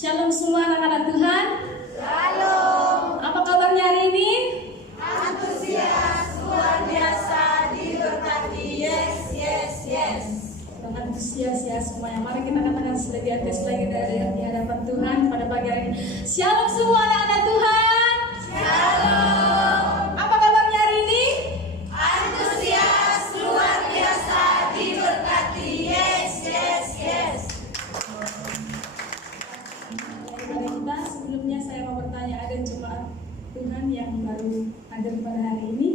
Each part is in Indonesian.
Shalom semua anak-anak Tuhan. Shalom. Apa kabarnya hari ini? Antusias, luar biasa, diberkati. Yes, yes, yes. Kurang antusias ya semuanya. Mari kita katakan lebih atas lagi dari di hadapan Tuhan pada pagi hari ini. Shalom semua anak-anak Tuhan. Shalom. Apa kabarnya hari ini? Antusias, luar biasa, diberkati. Yes, yes, yes. Mari kita sebelumnya saya mau bertanya, ada jemaat Tuhan yang baru hadir pada hari ini?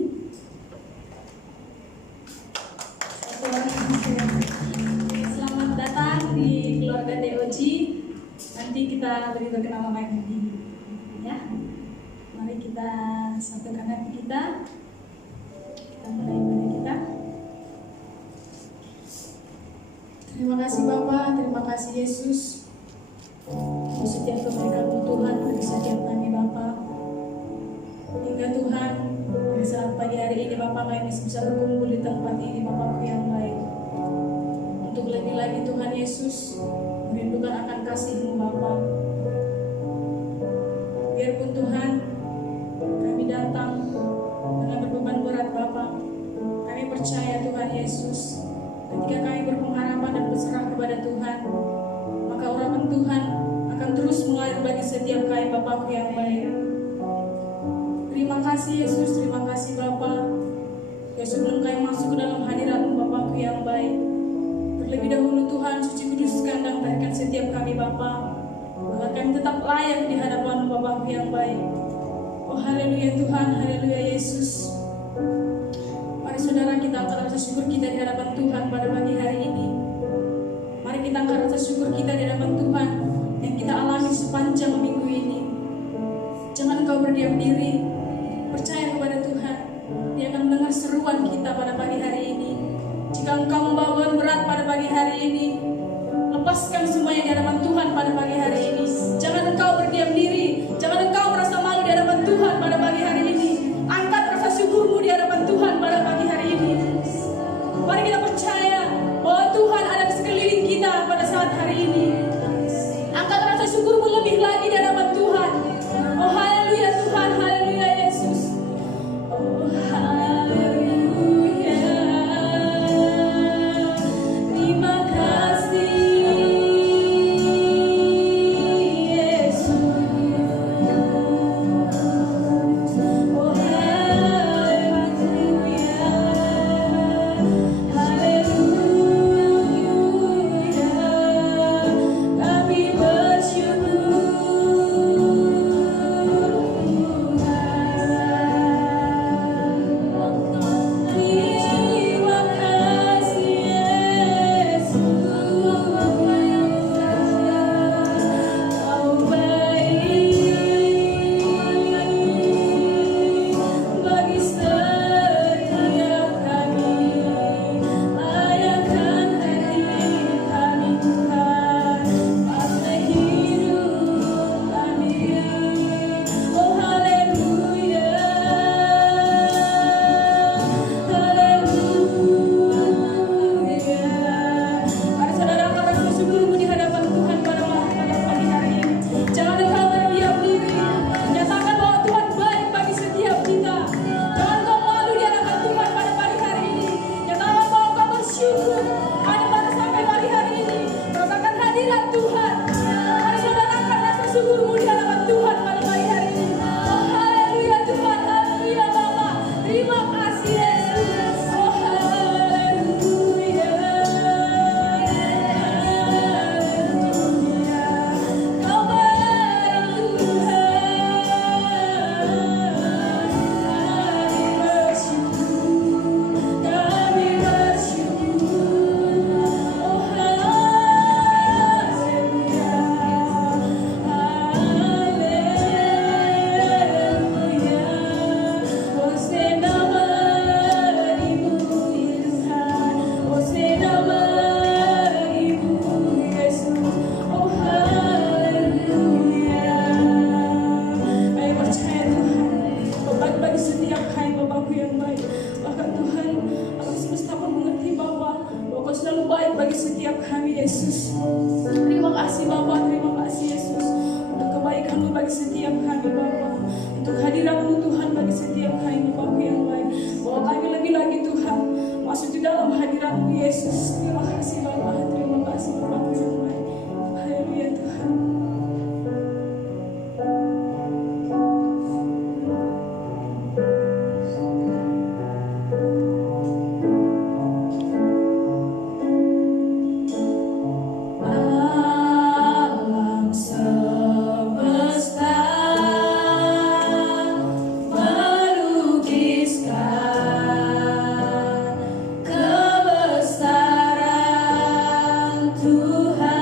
Selamat datang di keluarga DOG. Nanti kita lebih berkenalan lagi, ya. Mari kita satukan hati kita. Kita mulai ibadah kita. Terima kasih Bapa, terima kasih Yesus. Untuk setiap kebaikan Tuhan bagi setiap kami Bapa. Hingga Tuhan pada saat pagi hari ini Bapa kami bisa berkumpul di tempat ini Bapakku yang baik. Untuk lebih lagi Tuhan Yesus merindukan akan kasih-Mu Bapa. Biarpun Tuhan kami datang dengan berbeban berat Bapa, kami percaya Tuhan Yesus ketika kami berpengharapan dan berserah kepada Tuhan, maka urapan Tuhan akan terus mengalir bagi setiap kami Bapakku yang baik. Terima kasih Yesus, terima kasih Bapa. Ya sebelum kami masuk ke dalam hadirat-Mu Bapakku yang baik, terlebih dahulu Tuhan suci kuduskan dan berikan setiap kami Bapa, agar kami tetap layak di hadapan-Mu Bapakku yang baik. Oh haleluya Tuhan, haleluya Yesus. Mari saudara kita angkat rasa syukur kita di hadapan Tuhan pada pagi hari ini. Mari kita angkat rasa syukur kita di hadapan Tuhan yang kita alami sepanjang minggu ini. Jangan engkau berdiam diri, percaya kepada Tuhan. Dia akan mendengar seruan kita pada pagi hari ini. Jika engkau membawa beban berat pada pagi hari ini, lepaskan semuanya di hadapan Tuhan pada pagi hari ini. Jangan engkau berdiam diri, jangan engkau merasa malu di hadapan Tuhan pada pagi hari ini. Angkat rasa syukurmu di hadapan Tuhan pada pagi hari ini. Mari kita percaya bahwa Tuhan ada di sekeliling kita pada saat hari ini. Angkat rasa syukurmu lebih lagi di hadapan Tuhan. Oh haleluya Tuhan, haleluya Yesus. Oh haleluya. Terima kasih Yesus. Oh haleluya. Haleluya. Kami bersyukur. Terima kasih Yesus. Kau baik bagi setiap kami. Layakkan hati kami Tuhan, pakai hidup kami. Oh haleluya. Haleluya. Mari saudara angkat rasa syukurmu di hadapan Tuhan pada pagi hari ini. Jangan engkau berdiam diri. Nyatakan bahwa Tuhan baik bagi setiap kita. Jangan engkau malu di hadapan Tuhan pada pagi hari ini. Nyatakan bahwa engkau bersyukur ada pada sampai pagi hari ini. Merasakan hadirat Tuhan. Mari saudara angkat rasa syukurmu di hadapan Tuhan pada pagi hari ini. Oh haleluya Tuhan, haleluya Bapa. Terima kasih Yesus. Oh haleluya. Haleluya. Kau baik Tuhan. Kami bersyukur. Kami bersyukur. Oh haleluya. Haleluya. Selalu baik bagi setiap kami Yesus. Terima kasih Bapa, terima kasih Yesus. kemurahan-Mu bagi setiap kami Bapa, untuk hadirat-Mu Tuhan bagi setiap kami Bapa yang lain. Bahwa kami lagi-lagi Tuhan masuk di dalam hadirat-Mu Yesus. Terima kasih Bapa, terima kasih Bapa yang baik. Haleluya Tuhan. Alam semesta melukiskan kebesaran Tuhan.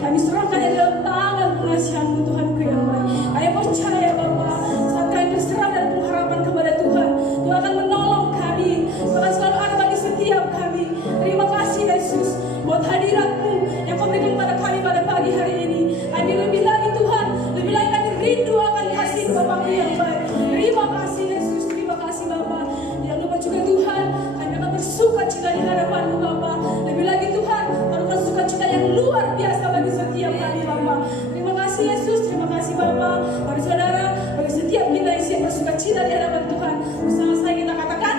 Kami serahkan di dalam tangan pengasihan-Mu Tuhanku yang baik. Kami percaya Bapa, saat kami berserah dan pengharapan kepada Tuhan, Tuhan akan menolong kami. Tuhan akan selalu ada bagi setiap kami. Terima kasih Yesus buat hadirat-Mu yang Kau berikan kepada kami pada pagi hari ini. Kami lebih lagi Tuhan, lebih lagi kami rindu akan kasih Bapa-Mu yang baik. Terima kasih Yesus, terima kasih Bapa. Jangan lupa juga Tuhan, kami akan bersuka cita di hadapan-Mu Bapa. Lebih lagi Tuhan, akan sukacita yang luar biasa bagi setiap kami Bapa. Terima kasih Yesus, terima kasih Bapa. Para saudara, bagi setiap kita yang siap bersukacita di hadapan Tuhan, bersama saya kita katakan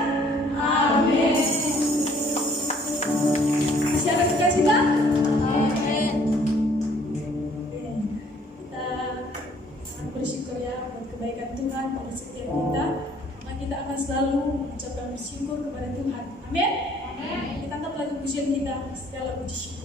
amin. Siapa sukacita? Amin. Kita sangat bersyukur ya buat kebaikan Tuhan pada setiap kita. Maka kita akan selalu mengucapkan bersyukur kepada Tuhan. Amin. Kita angkat lagu pujian kita, segala puji syukur.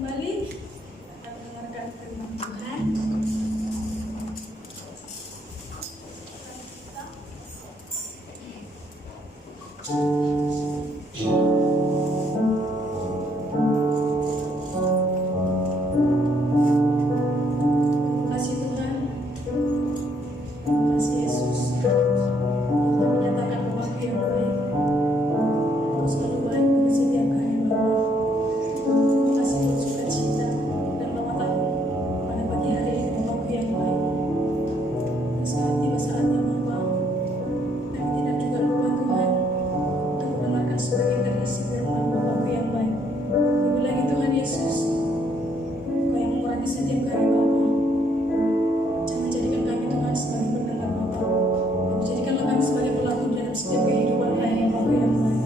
kembali akan mendengarkan firman Tuhan. Kasih Tuhan, kasih Yesus, Engkau menyatakan Bapa yang baik. Engkau selalu baik pada setiap hari Bapa. Terima kasih untuk sukacita dan rahmat-Mu pada pagi hari ini Bapa yang baik. Dan saat tiba saatnya Bapa, kami tidak juga lupa Tuhan untuk mendengarkan sebagian dari isi firman Bapa yang baik. Lebih lagi Tuhan Yesus, Engkau yang mengurapi setiap hari Bapa. Jangan jadikan kami Tuhan sebagai pendengar Bapa, tapi jadikanlah kami sebagai pelaku dalam setiap kehidupan kami Bapa yang baik.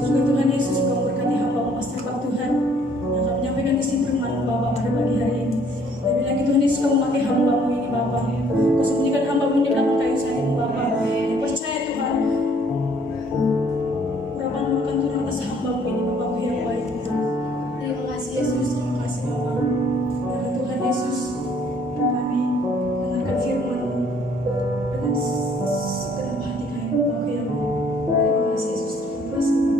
Juga Tuhan Yesus, Engkau memberkati hamba-Mu Mas Tembak Tuhan yang akan menyampaikan isi firman Bapa pada pagi hari ini. Lebih lagi Tuhan Yesus, Kau memakai hamba-Mu ini Bapa. Kau sembunyikan hamba-Mu di belakang kayu salib Bapa. Percaya Tuhan, urapan-Mu akan turun atas hamba-Mu ini Bapa yang baik. Terima kasih Yesus, terima kasih Bapa. Ya Tuhan Yesus, kami mendengarkan firman-Mu dengan segenap hati kami Bapa yang baik. Terima kasih Yesus, terima kasih Bapa.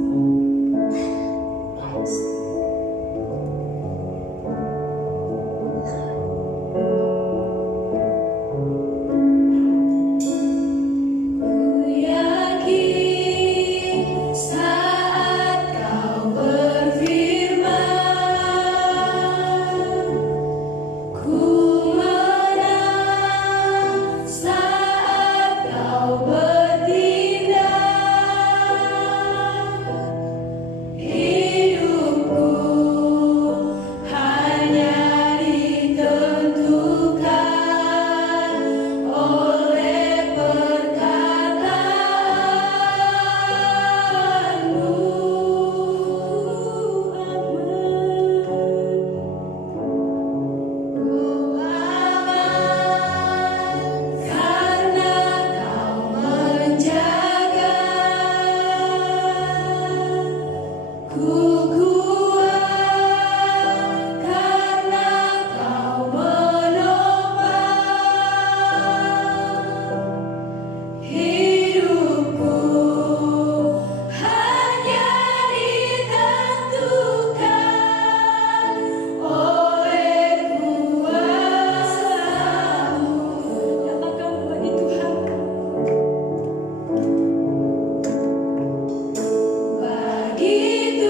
Bagi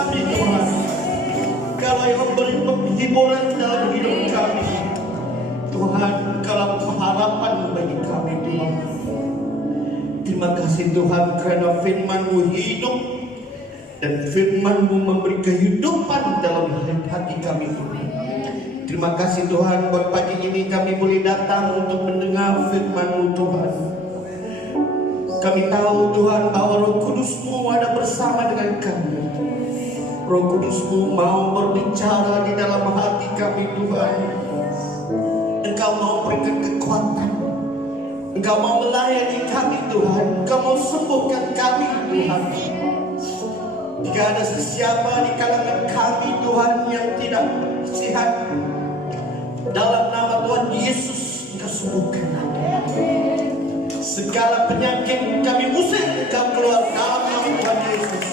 kami Tuhan. Kalau yang memberi penghiburan dalam hidup kami Tuhan, kalau pengharapan bagi kami Tuhan. Terima kasih Tuhan karena firman-Mu hidup dan firman-Mu memberi kehidupan dalam hati kami Tuhan. Terima kasih Tuhan buat pagi ini kami boleh datang untuk mendengar firman-Mu Tuhan. Kami tahu Tuhan bahwa Roh Kudus-Mu ada bersama dengan kami. Roh Kudus-Mu mau berbicara di dalam hati kami Tuhan. Engkau mau berikan kekuatan. Engkau mau melayani kami Tuhan. Engkau mau sembuhkan kami Tuhan. Jika ada sesiapa di kalangan kami Tuhan yang tidak sehat, dalam nama Tuhan Yesus Engkau sembuhkan kami. Segala penyakit kami usir Engkau keluar dalam nama Tuhan Yesus.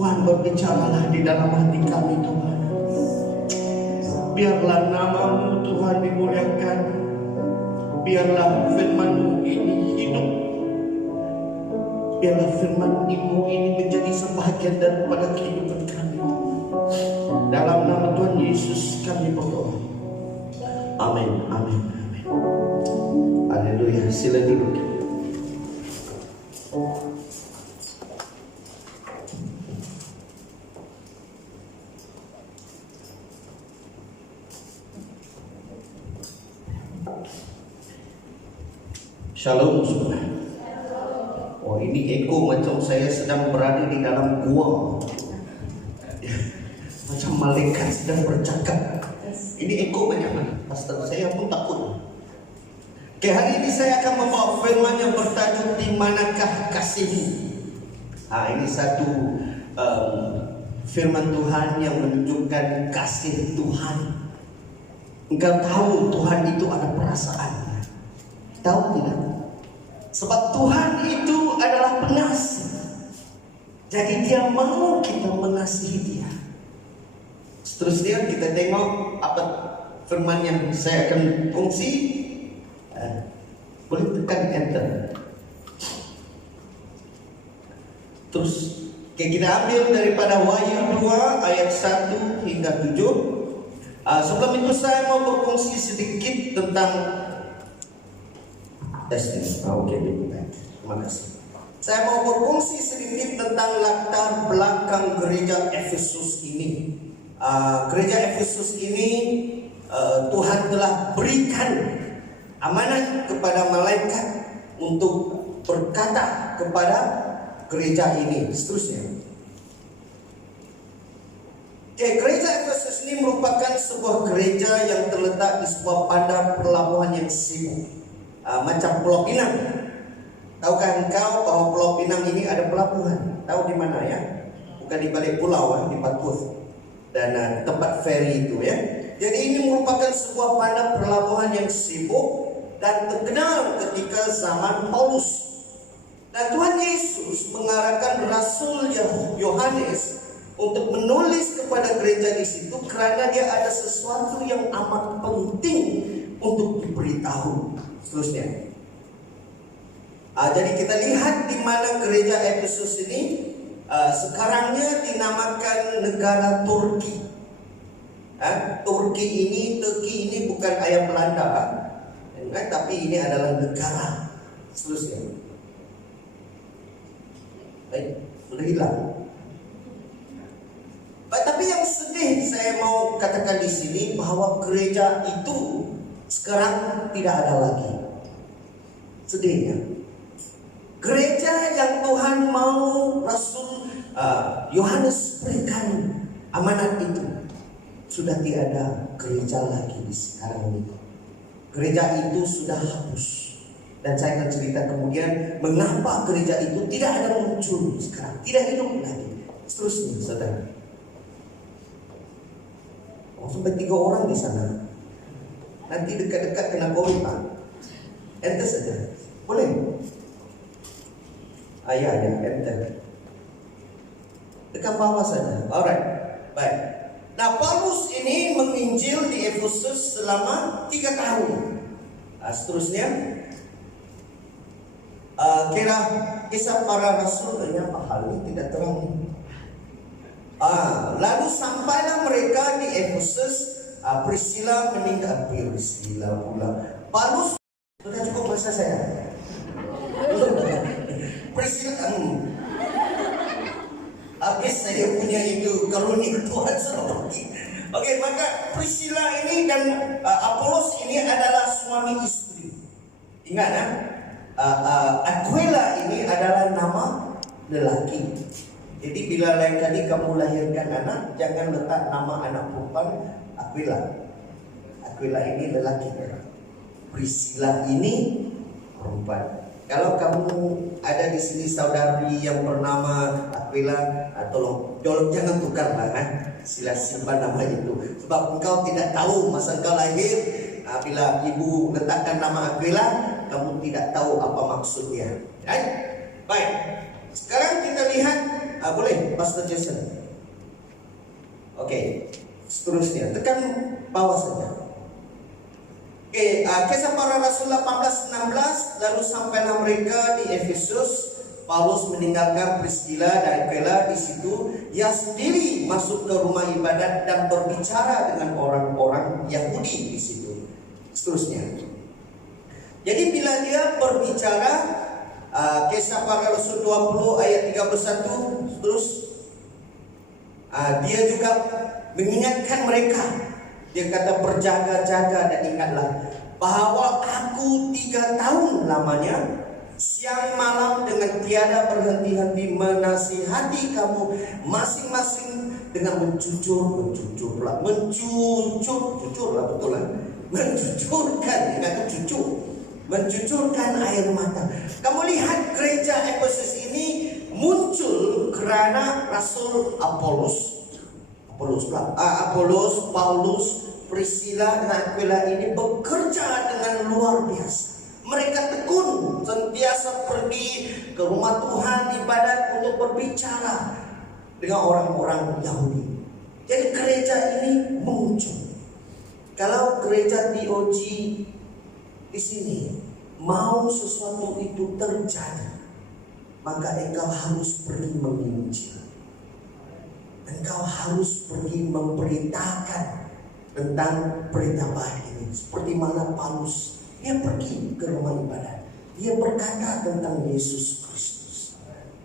Tuhan berbicaralah di dalam hati kami Tuhan. Biarlah nama-Mu Tuhan dimuliakan. Biarlah firman-Mu ini hidup. Biarlah firman-Mu ini menjadi sebahagian daripada kehidupan kami. Dalam nama Tuhan Yesus kami berdoa. Amin, amin, amin. Haleluya. Sila duduk. Shalom semua. Oh, ini eko macam saya sedang berada di dalam gua. Macam malaikat sedang bercakap. Ini eko banyak mana? Pastor saya pun takut. Oke, hari ini saya akan membawa firman yang bertajuk di manakah kasih-Mu. Ini satu firman Tuhan yang menunjukkan kasih Tuhan. Engkau tahu Tuhan itu ada perasaan. Tahu tidak? Sebab Tuhan itu adalah pengasih. Jadi Dia mau kita mengasihi Dia. Seterusnya kita tengok apa firman yang saya akan kongsi. Boleh tekan enter. Terus kita ambil daripada Wahyu 2 ayat 1 hingga 7. Sebelum itu saya mau berkongsi sedikit tentang testing. Oke, terima kasih. Saya mau berkongsi sedikit tentang latar belakang gereja Efesus ini. Gereja Efesus ini Tuhan telah berikan amanat kepada malaikat untuk berkata kepada gereja ini. Seterusnya. Gereja Efesus ini merupakan sebuah gereja yang terletak di sebuah bandar pelabuhan yang sibuk. Macam Pulau Pinang. Tahukah engkau bahwa Pulau Pinang ini ada pelabuhan? Tahu di mana ya? Bukan di balik pulau, di Patwus. Dan tempat feri itu ya. Jadi ini merupakan sebuah bandar pelabuhan yang sibuk dan terkenal ketika zaman Paulus. Dan Tuhan Yesus mengarahkan Rasul Yohanes untuk menulis kepada gereja di situ karena dia ada sesuatu yang amat penting untuk diberitahu. Seterusnya. Jadi kita lihat di mana gereja Efesus ini sekarangnya dinamakan negara Turki. Turki ini bukan ayam Belanda, tapi ini adalah negara. Seterusnya. Baik, sudah hilang. Tapi yang sedih saya mau katakan di sini bahwa gereja itu sekarang tidak ada lagi. Sedihnya. Gereja yang Tuhan mau Rasul Yohanes berikan amanat itu sudah tiada gereja lagi di sekarang ini. Gereja itu sudah hapus. Dan saya akan cerita kemudian mengapa gereja itu tidak ada muncul sekarang, tidak hidup lagi. Seterusnya, saudara. Sampai 3 orang di sana. Nanti dekat-dekat kena COVID, Pak. Enter saja. Boleh? Ya, enter. Dekat bawah saja. Alright. Baik. Nah, Paulus ini menginjil di Efesus selama 3 tahun. Seterusnya. Kira kisah para rasul apa hal ini tidak terang. Lalu sampailah mereka di Efesus. Priscilla meninggal. Priscilla pula. Paulus sudah cukup masa saya. Priscilla. Habis saya punya itu karunia Tuhan sudah pergi. Oke, maka Priscilla ini dan Apolos ini adalah suami istri. Ingat ya? Aquila ini adalah nama lelaki. Jadi bila lain kali kamu lahirkan anak, jangan letak nama anak perempuan Aquila. Aquila ini lelaki. Priscilla ini perempuan. Kalau kamu ada di sini saudari yang bernama Aquila, tolong jangan tukarlah kan. Sila simpan nama itu. Sebab engkau tidak tahu masa engkau lahir, bila ibu letakkan nama Aquila, kamu tidak tahu apa maksudnya. Right? Baik. Sekarang kita lihat, boleh Pastor Jason. Oke. Seterusnya, tekan bawah saja. Oke, kisah para rasul 18-16. Lalu sampailah mereka di Efesus. Paulus meninggalkan Priscilla dan Aquila di situ. Dia sendiri masuk ke rumah ibadat dan berbicara dengan orang-orang Yahudi di situ. Seterusnya. Jadi bila dia berbicara, kisah para rasul 20 ayat 31 terus, dia juga mengingatkan mereka. Dia kata berjaga-jaga dan ingatlah bahwa aku 3 tahun lamanya siang malam dengan tiada berhenti-henti menasihati kamu masing-masing dengan mencucurkan air mata. Kamu lihat gereja Efesus ini muncul karena Rasul Apolos, Paulus, Priscilla dan Aquila ini bekerja dengan luar biasa. Mereka tekun, sentiasa pergi ke rumah Tuhan, ibadat untuk berbicara dengan orang-orang Yahudi. Jadi gereja ini muncul. Kalau gereja TOG di sini mau sesuatu itu terjadi, maka engkau harus pergi menginjil. Engkau harus pergi memberitakan tentang berita baik ini. Seperti mana Paulus, dia pergi ke rumah ibadat. Dia berkata tentang Yesus Kristus.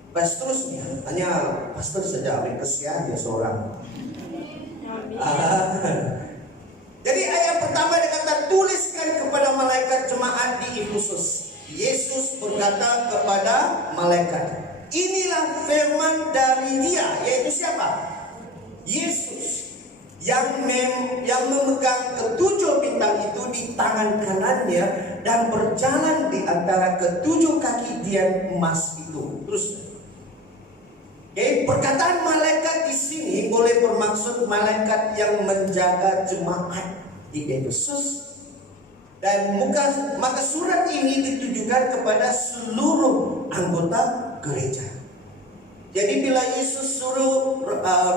Seterusnya, hanya pastor saja ambil kesian dia seorang. Jadi ayat pertama dia kata, tuliskan kepada malaikat jemaat di Efesus. Yesus berkata kepada malaikat, inilah firman dari dia, yaitu siapa? Yesus yang memegang ketujuh bintang itu di tangan kanannya dan berjalan di antara ketujuh kaki dian emas itu. Terus, perkataan malaikat di sini boleh bermaksud malaikat yang menjaga jemaat di Efesus. Dan maka surat ini ditujukan kepada seluruh anggota gereja. Jadi bila Yesus suruh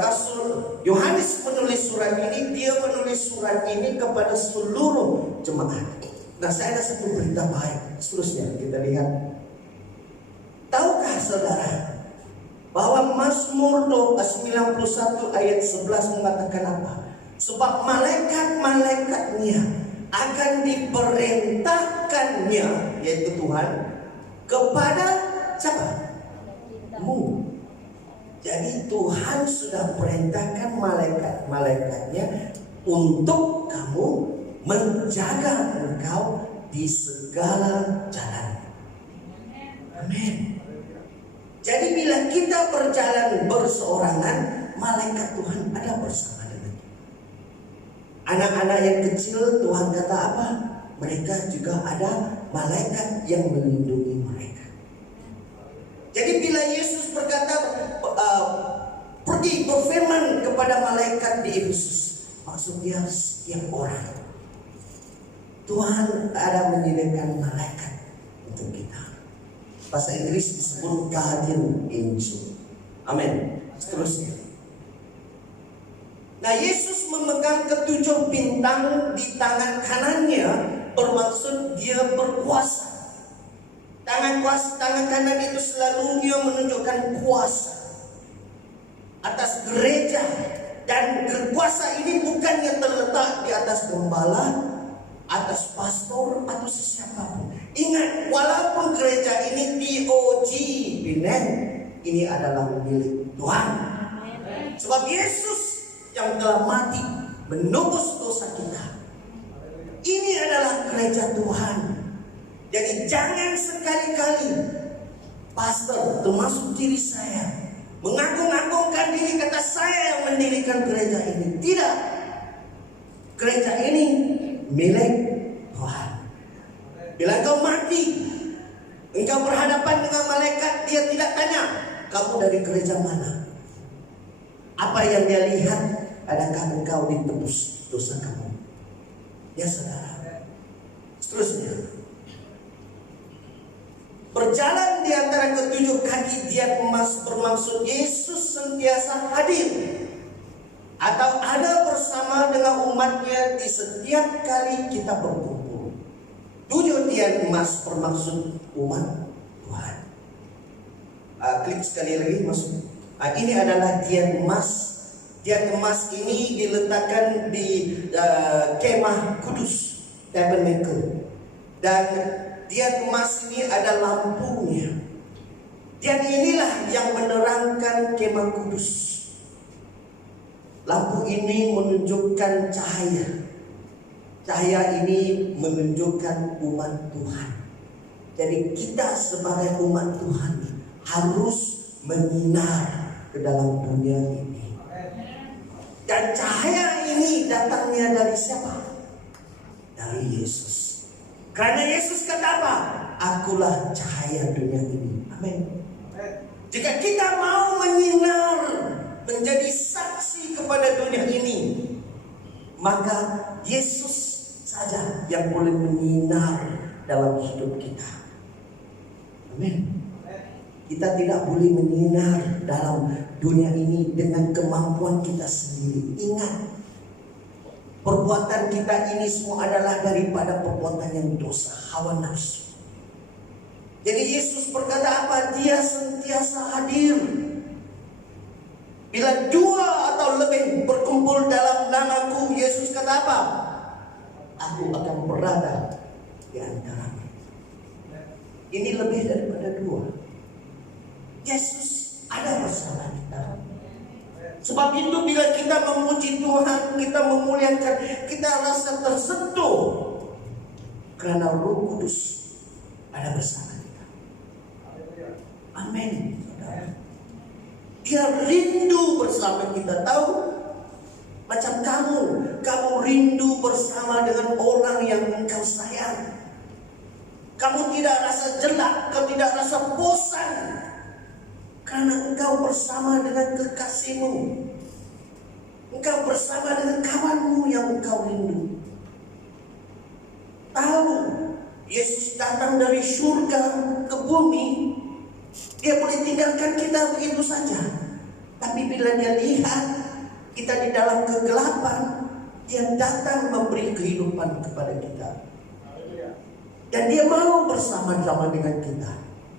Rasul Yohanes menulis surat ini, dia menulis surat ini kepada seluruh jemaat. Nah, saya ada satu berita baik. Seterusnya kita lihat. Tahukah saudara bahwa Mazmur 91 ayat 11 mengatakan apa? Sebab malaikat-malaikatnya akan diperintahkannya, yaitu Tuhan, kepada siapa? Mu. Jadi Tuhan sudah perintahkan malaikat-malaikatnya untuk kamu menjaga engkau di segala jalan. Amin. Jadi bila kita berjalan berseorangan, malaikat Tuhan ada bersama dengan kita. Anak-anak yang kecil, Tuhan kata apa? Mereka juga ada malaikat yang melindungi mereka. Jadi bila Yesus berkata pergi berfirman kepada malaikat di Efesus, maksudnya setiap orang. Tuhan ada menyediakan malaikat untuk kita. Bahasa Inggris disebut guardian angel. Amin. Seterusnya. Nah, Yesus memegang ketujuh bintang di tangan kanannya, bermaksud dia berkuasa. Tangan kanan itu selalu dia menunjukkan kuasa atas gereja. Dan kuasa ini bukannya terletak di atas gembala, atas pastor, atau sesiapapun. Ingat, walaupun gereja ini POG Binen, ini adalah milik Tuhan. Sebab Yesus yang telah mati menebus dosa kita. Ini adalah gereja Tuhan. Jadi jangan sekali-kali pastor, termasuk diri saya, mengagung-agungkan diri, kata saya yang mendirikan gereja ini. Tidak. Gereja ini milik Tuhan. Bila engkau mati, engkau berhadapan dengan malaikat, dia tidak tanya, kamu dari gereja mana? Apa yang dia lihat, adakah engkau ditebus dosa kamu? Ya saudara. Seterusnya, berjalan di antara ketujuh kaki dian emas bermaksud Yesus sentiasa hadir atau ada bersama dengan umatnya di setiap kali kita berkumpul. 7 dian emas bermaksud umat Tuhan. Klik sekali lagi masuk. Ini adalah dian emas. Dian emas ini diletakkan di kemah kudus, tabernacle. Dan dian emas ini ada lampunya. Dian inilah yang menerangkan kemah kudus. Lampu ini menunjukkan cahaya. Cahaya ini menunjukkan umat Tuhan. Jadi kita sebagai umat Tuhan harus menyinar ke dalam dunia ini. Dan cahaya ini datangnya dari siapa? Dari Yesus. Karena Yesus kata apa? Akulah cahaya dunia ini. Amin. Jika kita mau menyinar, menjadi saksi kepada dunia ini, maka Yesus saja yang boleh menyinar dalam hidup kita. Amin. Kita tidak boleh menyinar dalam dunia ini dengan kemampuan kita sendiri. Ingat, perbuatan kita ini semua adalah daripada perbuatan yang dosa, hawa nafsu. Jadi Yesus berkata apa? Dia sentiasa hadir. Bila 2 atau lebih berkumpul dalam namaku, Yesus kata apa? Aku akan berada di antara mereka. Ini lebih daripada 2. Yesus ada bersama kita. Sebab itu bila kita memuji Tuhan, kita memuliakan, kita rasa tersentuh karena Roh Kudus ada bersama kita. Amin. Dia rindu bersama kita. Tahu? Macam kamu rindu bersama dengan orang yang engkau sayang. Kamu tidak rasa jelek, kau tidak rasa bosan, karena engkau bersama dengan kekasihmu. Engkau bersama dengan kawanmu yang engkau rindu. Tahu, Yesus datang dari surga ke bumi. Dia boleh tinggalkan kita begitu saja. Tapi bila dia lihat kita di dalam kegelapan, dia datang memberi kehidupan kepada kita. Dan dia mau bersama-sama dengan kita.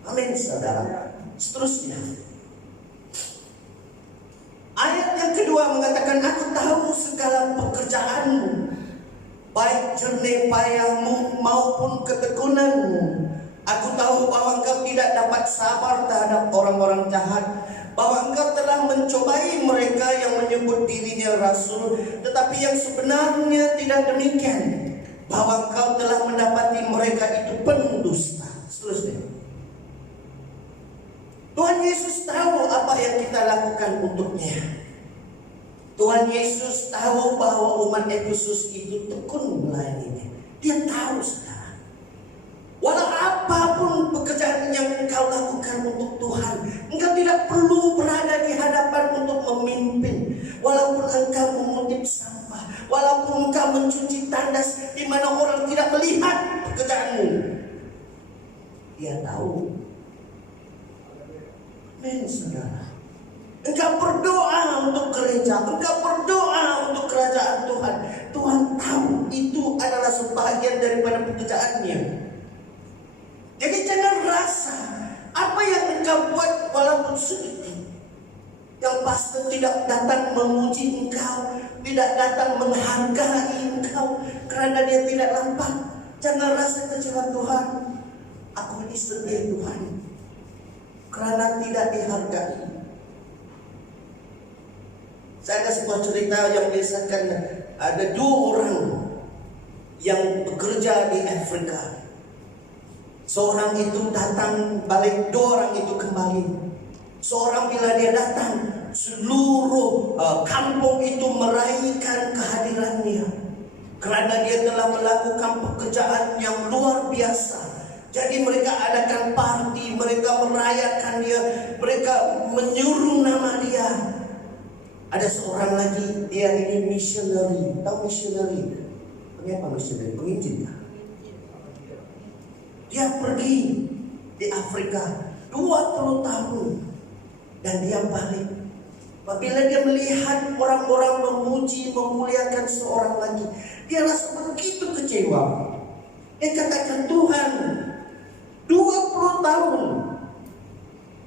Amin, saudara. Seterusnya, ayat yang kedua mengatakan, aku tahu segala pekerjaanmu, baik jernih payahmu maupun ketekunanmu. Aku tahu bahwa engkau tidak dapat sabar terhadap orang-orang jahat, bahwa engkau telah mencobai mereka yang menyebut dirinya rasul, tetapi yang sebenarnya tidak demikian, bahwa engkau telah mendapati mereka itu pendusta. Seterusnya, Tuhan Yesus tahu apa yang kita lakukan untuknya. Tuhan Yesus tahu bahwa umat Efesus itu tekun melayaninya. Dia tahu, saudara. Walau apapun pekerjaan yang engkau lakukan untuk Tuhan, engkau tidak perlu berada di hadapan untuk memimpin. Walaupun engkau mengutip sampah, walaupun engkau mencuci tandas di mana orang tidak melihat pekerjaanmu, Dia tahu. Amin, saudara. Engkau berdoa untuk gereja, engkau berdoa untuk kerajaan Tuhan. Tuhan tahu itu adalah sebahagian daripada pekerjaannya. Jadi jangan rasa engkau buat walaupun sedikit. Yang pastor tidak datang memuji engkau, tidak datang menghargai engkau karena dia tidak nampak. Jangan rasa kecewa, Tuhan, aku ini sedih Tuhan karena tidak dihargai. Saya ada sebuah cerita yang mengisahkan ada 2 orang yang bekerja di Afrika. Seorang itu datang balik, 2 orang itu kembali. Seorang bila dia datang, seluruh kampung itu meraihkan kehadirannya karena dia telah melakukan pekerjaan yang luar biasa. Jadi mereka adakan party, mereka merayakan dia, mereka menyuruh nama dia. Ada seorang lagi, dia ini missionary. Tahu missionary? Apa missionary? Penginjil. Dia pergi di Afrika 20 tahun dan dia balik. Apabila dia melihat orang-orang memuji, memuliakan seorang lagi, dia rasa begitu kecewa. Dia katakan, Tuhan, 20 tahun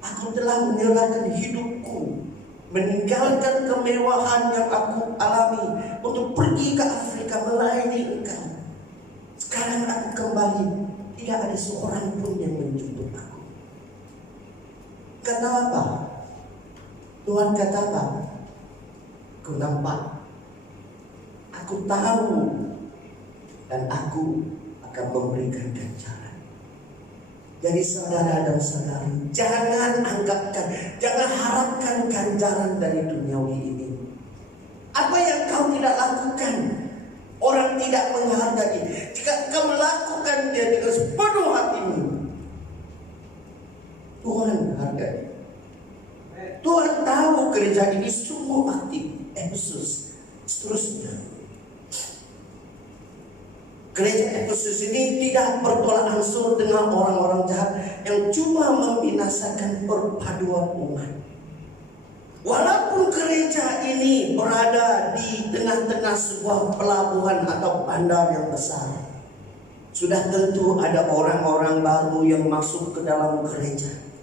aku telah menyerahkan hidupku, meninggalkan kemewahan yang aku alami untuk pergi ke Afrika melayani engkau. Sekarang aku kembali, tidak ada seorang pun yang menjemput aku. Kata apa? Tuhan kata apa? Aku nampak, aku tahu, dan aku akan memberikan ganjaran. Jadi saudara dan saudari, jangan anggapkan, jangan harapkan ganjaran dari duniawi ini. Apa yang kau tidak lakukan, orang tidak menghargai. Jika kau melakukan dia dengan sepenuh hatimu, Tuhan hargai. Tuhan tahu gereja ini sungguh aktif, Efesus, seterusnya. Gereja Efesus ini tidak bertolak ansur dengan orang-orang jahat yang cuma membinasakan perpaduan umat. Walaupun gereja ini berada di tengah-tengah sebuah pelabuhan atau bandar yang besar, sudah tentu ada orang-orang baru yang masuk ke dalam gereja.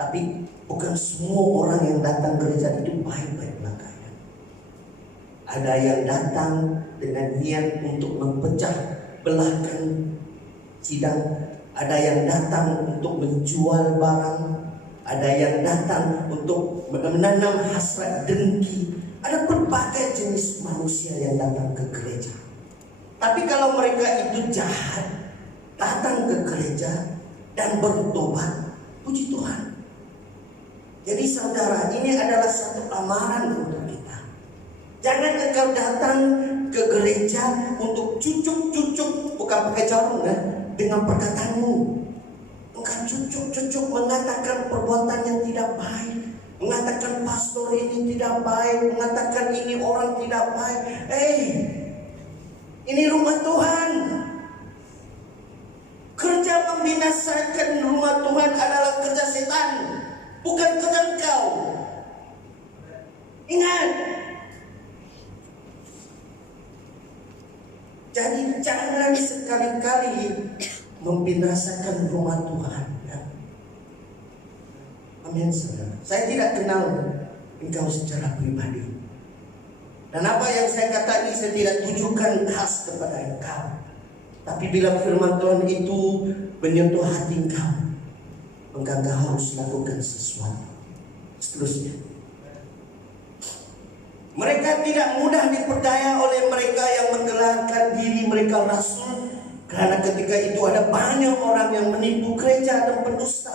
Tapi bukan semua orang yang datang gereja itu baik-baik belakangnya. Ada yang datang dengan niat untuk memecah belahkan sidang. Ada yang datang untuk menjual barang. Ada yang datang untuk menanam hasrat dengki. Ada berbagai jenis manusia yang datang ke gereja. Tapi kalau mereka itu jahat, datang ke gereja dan bertobat, puji Tuhan. Jadi saudara, ini adalah satu amaran untuk kita. Jangan engkau datang ke gereja untuk cucuk-cucuk, bukan pakai jarum ya, dengan perkataanmu. Engkau cucuk-cucuk mengatakan perbuatan yang tidak baik, mengatakan pastor ini tidak baik, mengatakan ini orang tidak baik. Ini rumah Tuhan. Kerja membinasakan rumah Tuhan adalah kerja setan, bukan kerja engkau. Ingat. Jadi jangan sekali-kali membinasakan rumah Tuhan. Ya. Amin, saudara. Saya tidak kenal engkau secara pribadi. Dan apa yang saya katakan ini saya tidak tujukan khas kepada engkau. Tapi bila firman Tuhan itu menyentuh hati engkau harus lakukan sesuatu. Seterusnya, mereka tidak mudah dipercaya oleh mereka yang menggelarkan diri mereka rasul, karena ketika itu ada banyak orang yang menipu gereja dan pendusta.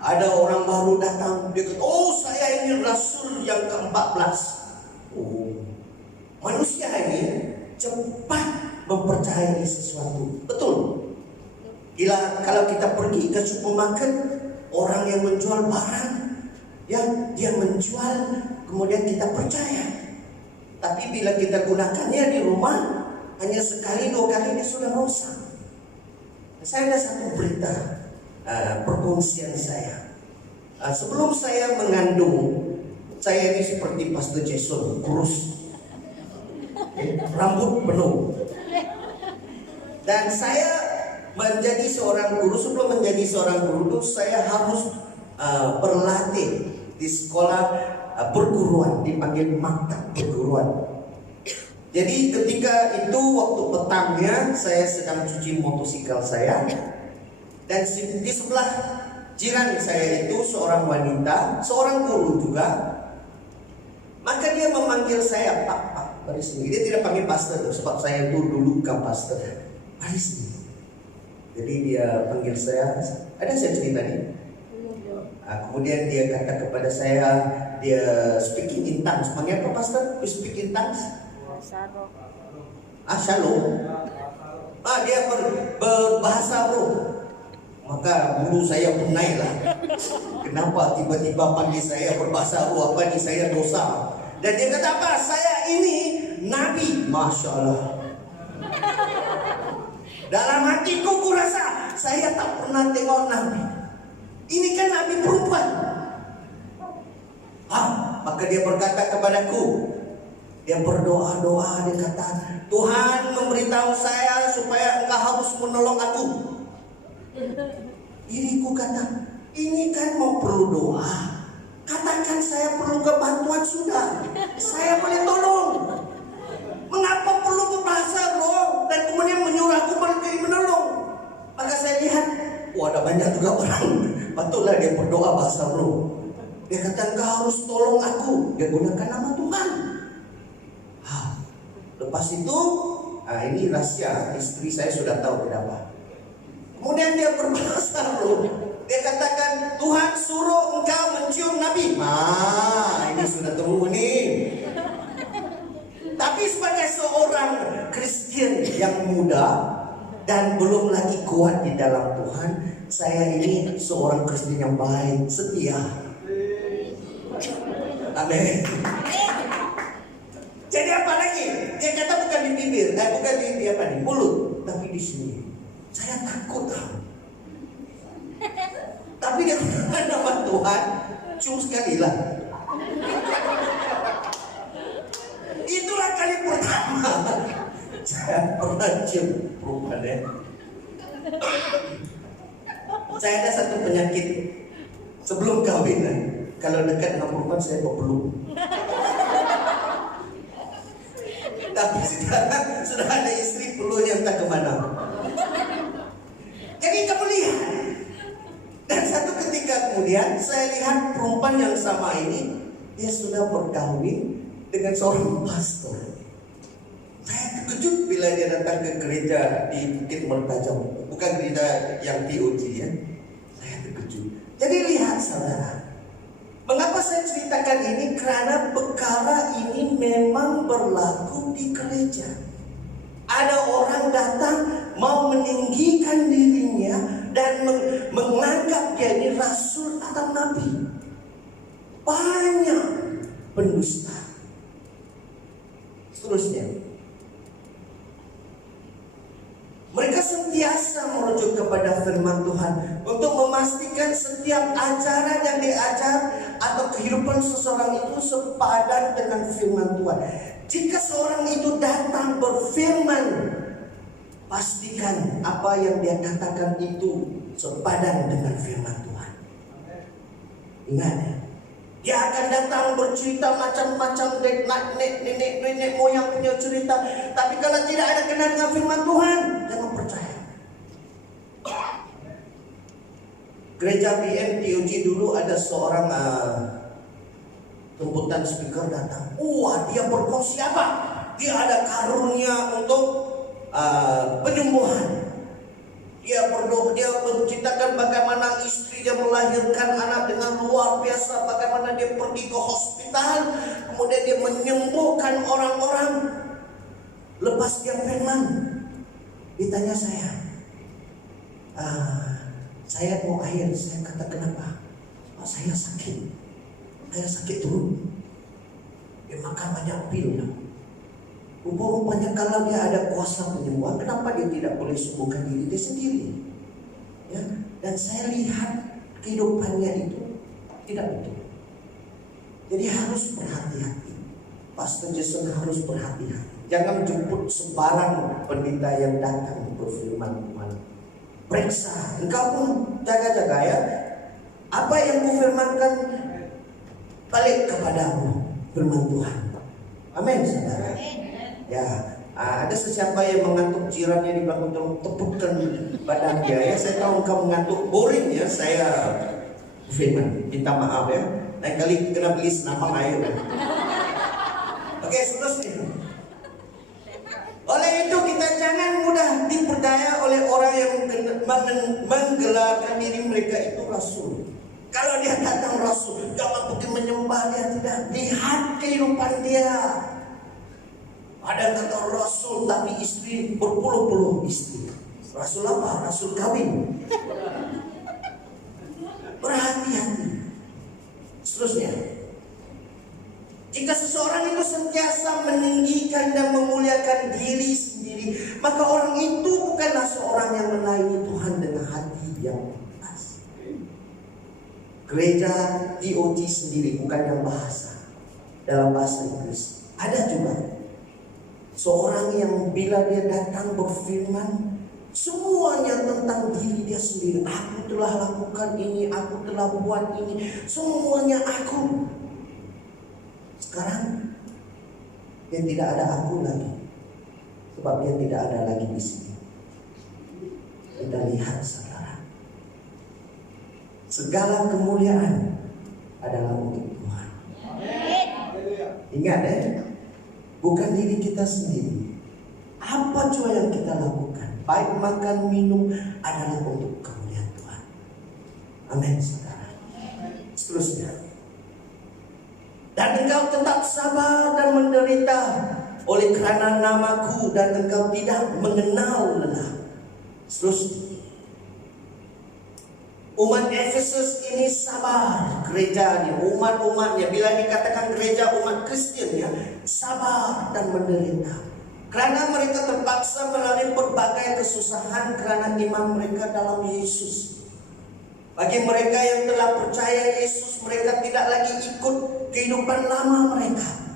Ada orang baru datang, dia kata, saya ini rasul yang ke-14. Manusia ini cepat mempercayai sesuatu. Betul. Kalau kita pergi ke supermarket, orang yang menjual barang, dia menjual, kemudian kita percaya. Tapi bila kita gunakannya di rumah, hanya sekali 2 kali dia sudah rusak. Saya ada satu berita perkongsian saya. Sebelum saya mengandung, saya ini seperti Pastor Jason, kurus, rambut penuh. Dan saya menjadi seorang guru, sebelum menjadi seorang guru saya harus berlatih di sekolah perguruan, dipanggil maktab perguruan. Jadi ketika itu waktu petangnya saya sedang cuci motosikal saya, dan di sebelah jiran saya itu seorang wanita, seorang guru juga. Maka dia memanggil saya, Pak, mari sini. Dia tidak panggil pastor, sebab saya itu dulu bukan pastor. Mari sini. Jadi dia panggil saya, ada saya cerita nih. Kemudian dia kata kepada saya, dia speaking in tongues. Panggil apa pastor? You speak in tongues? Shalom. Dia berbahasa roh. Maka bulu saya punai lah. Kenapa tiba-tiba panggil saya berbahasa roh? Apa ni, saya dosa? Dan dia kata apa? Saya ini Nabi. Masya Allah. Dalam hatiku kurasa saya tak pernah tengok Nabi. Ini kan Nabi perempuan. Maka dia berkata kepadaku, dia berdoa-doa, dia kata, Tuhan memberitahu saya supaya engkau harus menolong aku. Diriku kata, ini kan mau perlu doa. Katakan saya perlu kebantuan sudah, saya boleh tolong. Mengapa perlu berbahasa roh dan kemudian menyuruh aku pergi menolong? Maka saya lihat, ada banyak juga orang. Patutlah dia berdoa bahasa roh. Dia kata, engkau harus tolong aku. Dia gunakan nama Tuhan. Lepas itu, ini rahasia, istri saya sudah tahu kenapa. Kemudian dia berbahasa roh. Dia katakan, Tuhan suruh engkau mencium Nabi. Ini sudah tunggu nih. Tapi sebagai seorang Kristen yang muda dan belum lagi kuat di dalam Tuhan, saya ini seorang Kristen yang baik, setia. Amin. Jadi apa lagi? Dia kata bukan di bibir, bukan di mulut, tapi di sini. Saya takut. Tapi dia nama Tuhan, cium sekali lah. Itulah kali pertama saya pernah cium perempuan. Saya ada satu penyakit sebelum kawin. Kalau dekat dengan perempuan saya berpeluk. Tapi sudah ada istri, peluhnya entah kemana. Jadi kamu lihat. Dan satu ketika kemudian saya lihat perempuan yang sama ini, dia sudah berkahwin dengan seorang pastor. Saya terkejut bila dia datang ke gereja di Bukit Mertajam, bukan gereja yang TOG ya. Saya terkejut. Jadi lihat saudara, mengapa saya ceritakan ini? Karena perkara ini memang berlaku di gereja. Ada orang datang mau meninggikan dirinya dan menganggap dia ini rasul atau nabi. Banyak pendusta. Seterusnya, mereka sentiasa merujuk kepada firman Tuhan untuk memastikan setiap ajaran yang diajar atau kehidupan seseorang itu sepadan dengan firman Tuhan. Jika seorang itu datang berfirman, pastikan apa yang dia katakan itu sepadan dengan firman Tuhan. Ingat ya, dia akan datang bercerita macam-macam nenek moyang punya cerita. Tapi kalau tidak ada kena dengan firman Tuhan, jangan percaya. Gereja BMTOG dulu ada seorang jemputan speaker datang. Dia berkongsi apa? Dia ada karunia untuk penyembuhan. Dia berdoa, dia menceritakan bagaimana istrinya melahirkan anak dengan luar biasa, bagaimana dia pergi ke hospital, kemudian dia menyembuhkan orang-orang. Lepas dia firman, ditanya saya mau air. Saya kata kenapa? Saya sakit turun. Dia makan banyak pil. Rupanya kalau dia ada kuasa penyembuhan, kenapa dia tidak boleh sembuhkan diri dia sendiri? Ya, dan saya lihat kehidupannya itu tidak betul. Jadi harus berhati-hati. Pastor Jason harus berhati-hati. Jangan jemput sembarang pendeta yang datang berfirman Tuhan. periksa, engkau pun jaga-jaga ya. Apa yang kufirmankan balik kepadamu, firman Tuhan. Amin, saudara. Ya, ada sesiapa yang mengantuk jirannya di belakang, tolong tepukkan badan dia ya. Saya tahu engkau mengantuk, boring ya. Saya firman, minta maaf ya. Lain kali kena beli senapang air. Oke, seterusnya. Oleh itu kita jangan mudah diperdaya oleh orang yang menggelarkan diri mereka itu rasul. Kalau dia datang rasul, jangan pergi menyembah dia, tidak. Lihat kehidupan dia. Ada kata rasul tapi istri berpuluh-puluh istri. Rasul apa? Rasul kawin. Berhati-hati. Seterusnya, jika seseorang itu sentiasa meninggikan dan memuliakan diri sendiri, maka orang itu bukanlah seorang yang melayani Tuhan dengan hati yang ikhlas. Gereja DOT sendiri bukan yang bahasa dalam bahasa Inggris. Ada juga seorang yang bila dia datang berfirman, semuanya tentang diri dia sendiri. Aku telah lakukan ini, aku telah buat ini, semuanya aku. Sekarang dia tidak ada aku lagi, sebab dia tidak ada lagi di sini. Kita lihat saudara, segala kemuliaan adalah untuk Tuhan. Ingat ya, bukan diri kita sendiri. Apa jua yang kita lakukan, baik makan minum, adalah untuk kemuliaan Tuhan. Amin saudara. Seterusnya, dan engkau tetap sabar dan menderita oleh kerana namaku, dan engkau tidak mengenal lelah. Terus umat Efesus ini sabar, gereja ini, umat-umatnya. Bila dikatakan gereja umat Kristen ya, sabar dan menderita kerana mereka terpaksa melalui berbagai kesusahan kerana iman mereka dalam Yesus. Bagi mereka yang telah percaya Yesus, mereka tidak lagi ikut kehidupan lama mereka.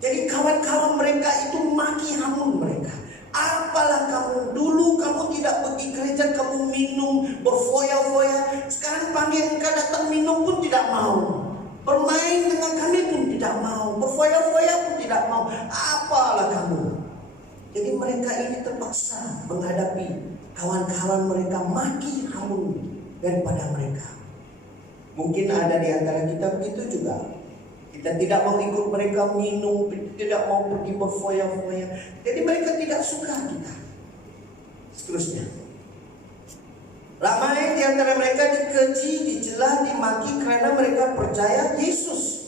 Jadi kawan-kawan mereka itu maki hamun mereka. Apalah kamu, dulu kamu tidak pergi gereja, kamu minum, berfoya-foya. Sekarang panggil engkau datang minum pun tidak mau. Bermain dengan kami pun tidak mau. Berfoya-foya pun tidak mau. Apalah kamu. Jadi mereka ini terpaksa menghadapi kawan-kawan mereka maki hamun daripada mereka. Mungkin ada di antara kita begitu juga. Kita tidak mau ikut mereka minum, tidak mau pergi berfoya-foya. Jadi mereka tidak suka kita. Seterusnya, ramai di antara mereka dikeji, dicela, dimaki kerana mereka percaya Yesus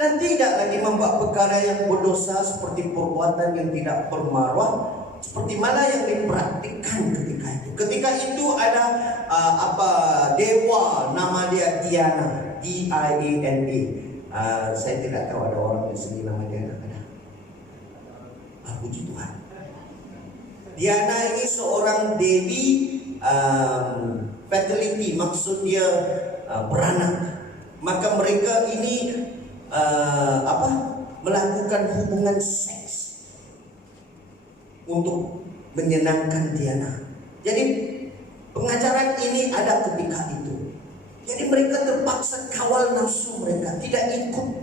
dan tidak lagi membuat perkara yang berdosa seperti perbuatan yang tidak bermaruah, seperti mana yang dipraktikkan ketika itu. Ketika itu ada dewa, nama dia Diana, D-I-A-N-A. Saya tidak tahu ada orang di sini nama Diana ada. Puji Tuhan. Diana ini seorang dewi fertility, maksud dia beranak. Maka mereka ini melakukan hubungan seks untuk menyenangkan Diana. Jadi pengajaran ini ada ketika itu. Jadi mereka terpaksa kawal nafsu mereka, tidak ikut.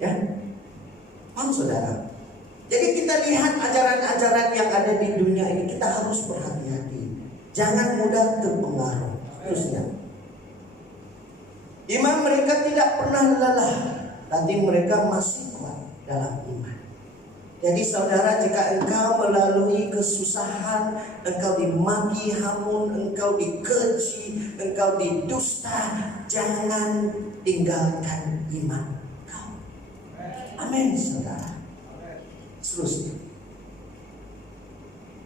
Ya, paham saudara? Jadi kita lihat ajaran-ajaran yang ada di dunia ini, kita harus berhati-hati. Jangan mudah terpengaruh. Terusnya, iman mereka tidak pernah lelah, tapi mereka masih kuat dalam iman. Jadi saudara, jika engkau melalui kesusahan, engkau dimaki hamun, engkau dikeji, engkau didusta, jangan tinggalkan iman kau. Amin saudara. Seterusnya,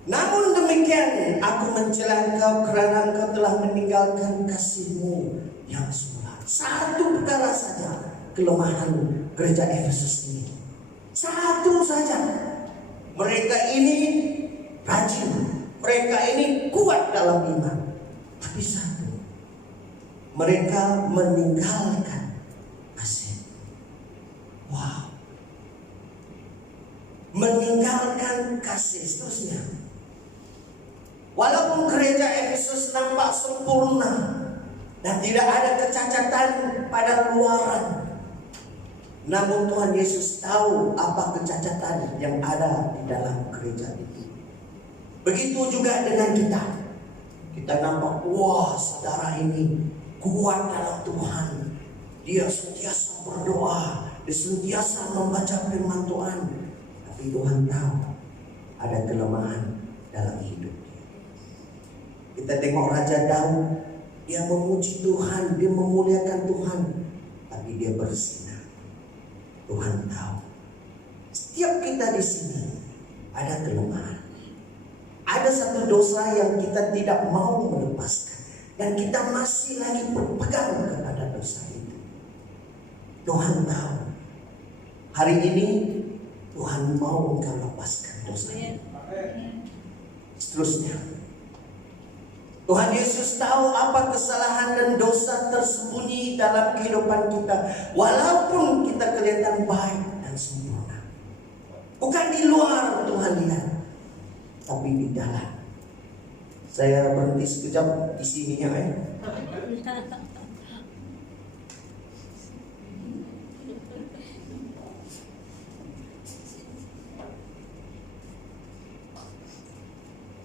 namun demikian aku mencela engkau kerana engkau telah meninggalkan kasihmu yang semula. Satu perkara saja kelemahan gereja Efesus ini. Satu saja. Mereka ini rajin, mereka ini kuat dalam iman. Tapi satu, mereka meninggalkan kasih. Wow. Meninggalkan kasih. Seterusnya, Walaupun gereja Efesus nampak sempurna dan tidak ada kecacatan pada luaran, namun Tuhan Yesus tahu apa kecacatan yang ada di dalam gereja itu. Begitu juga dengan kita. Kita nampak, wah, saudara ini kuat dalam Tuhan. Dia sentiasa berdoa, dia sentiasa membaca firman Tuhan. Tapi Tuhan tahu ada kelemahan dalam hidup dia. Kita tengok Raja Daud, dia memuji Tuhan, dia memuliakan Tuhan, tapi dia bersinar. Tuhan tahu. Setiap kita di sini ada kelemahan. Ada satu dosa yang kita tidak mau melepaskan, dan kita masih lagi berpegang kepada dosa itu. Tuhan tahu. Hari ini Tuhan mau engkau lepaskan dosa itu. Seterusnya, Tuhan Yesus tahu apa kesalahan dan dosa tersembunyi dalam kehidupan kita. Walaupun kita kelihatan baik dan sempurna, bukan di luar Tuhan lihat, tapi di dalam. Saya berhenti sekejap di sini ya.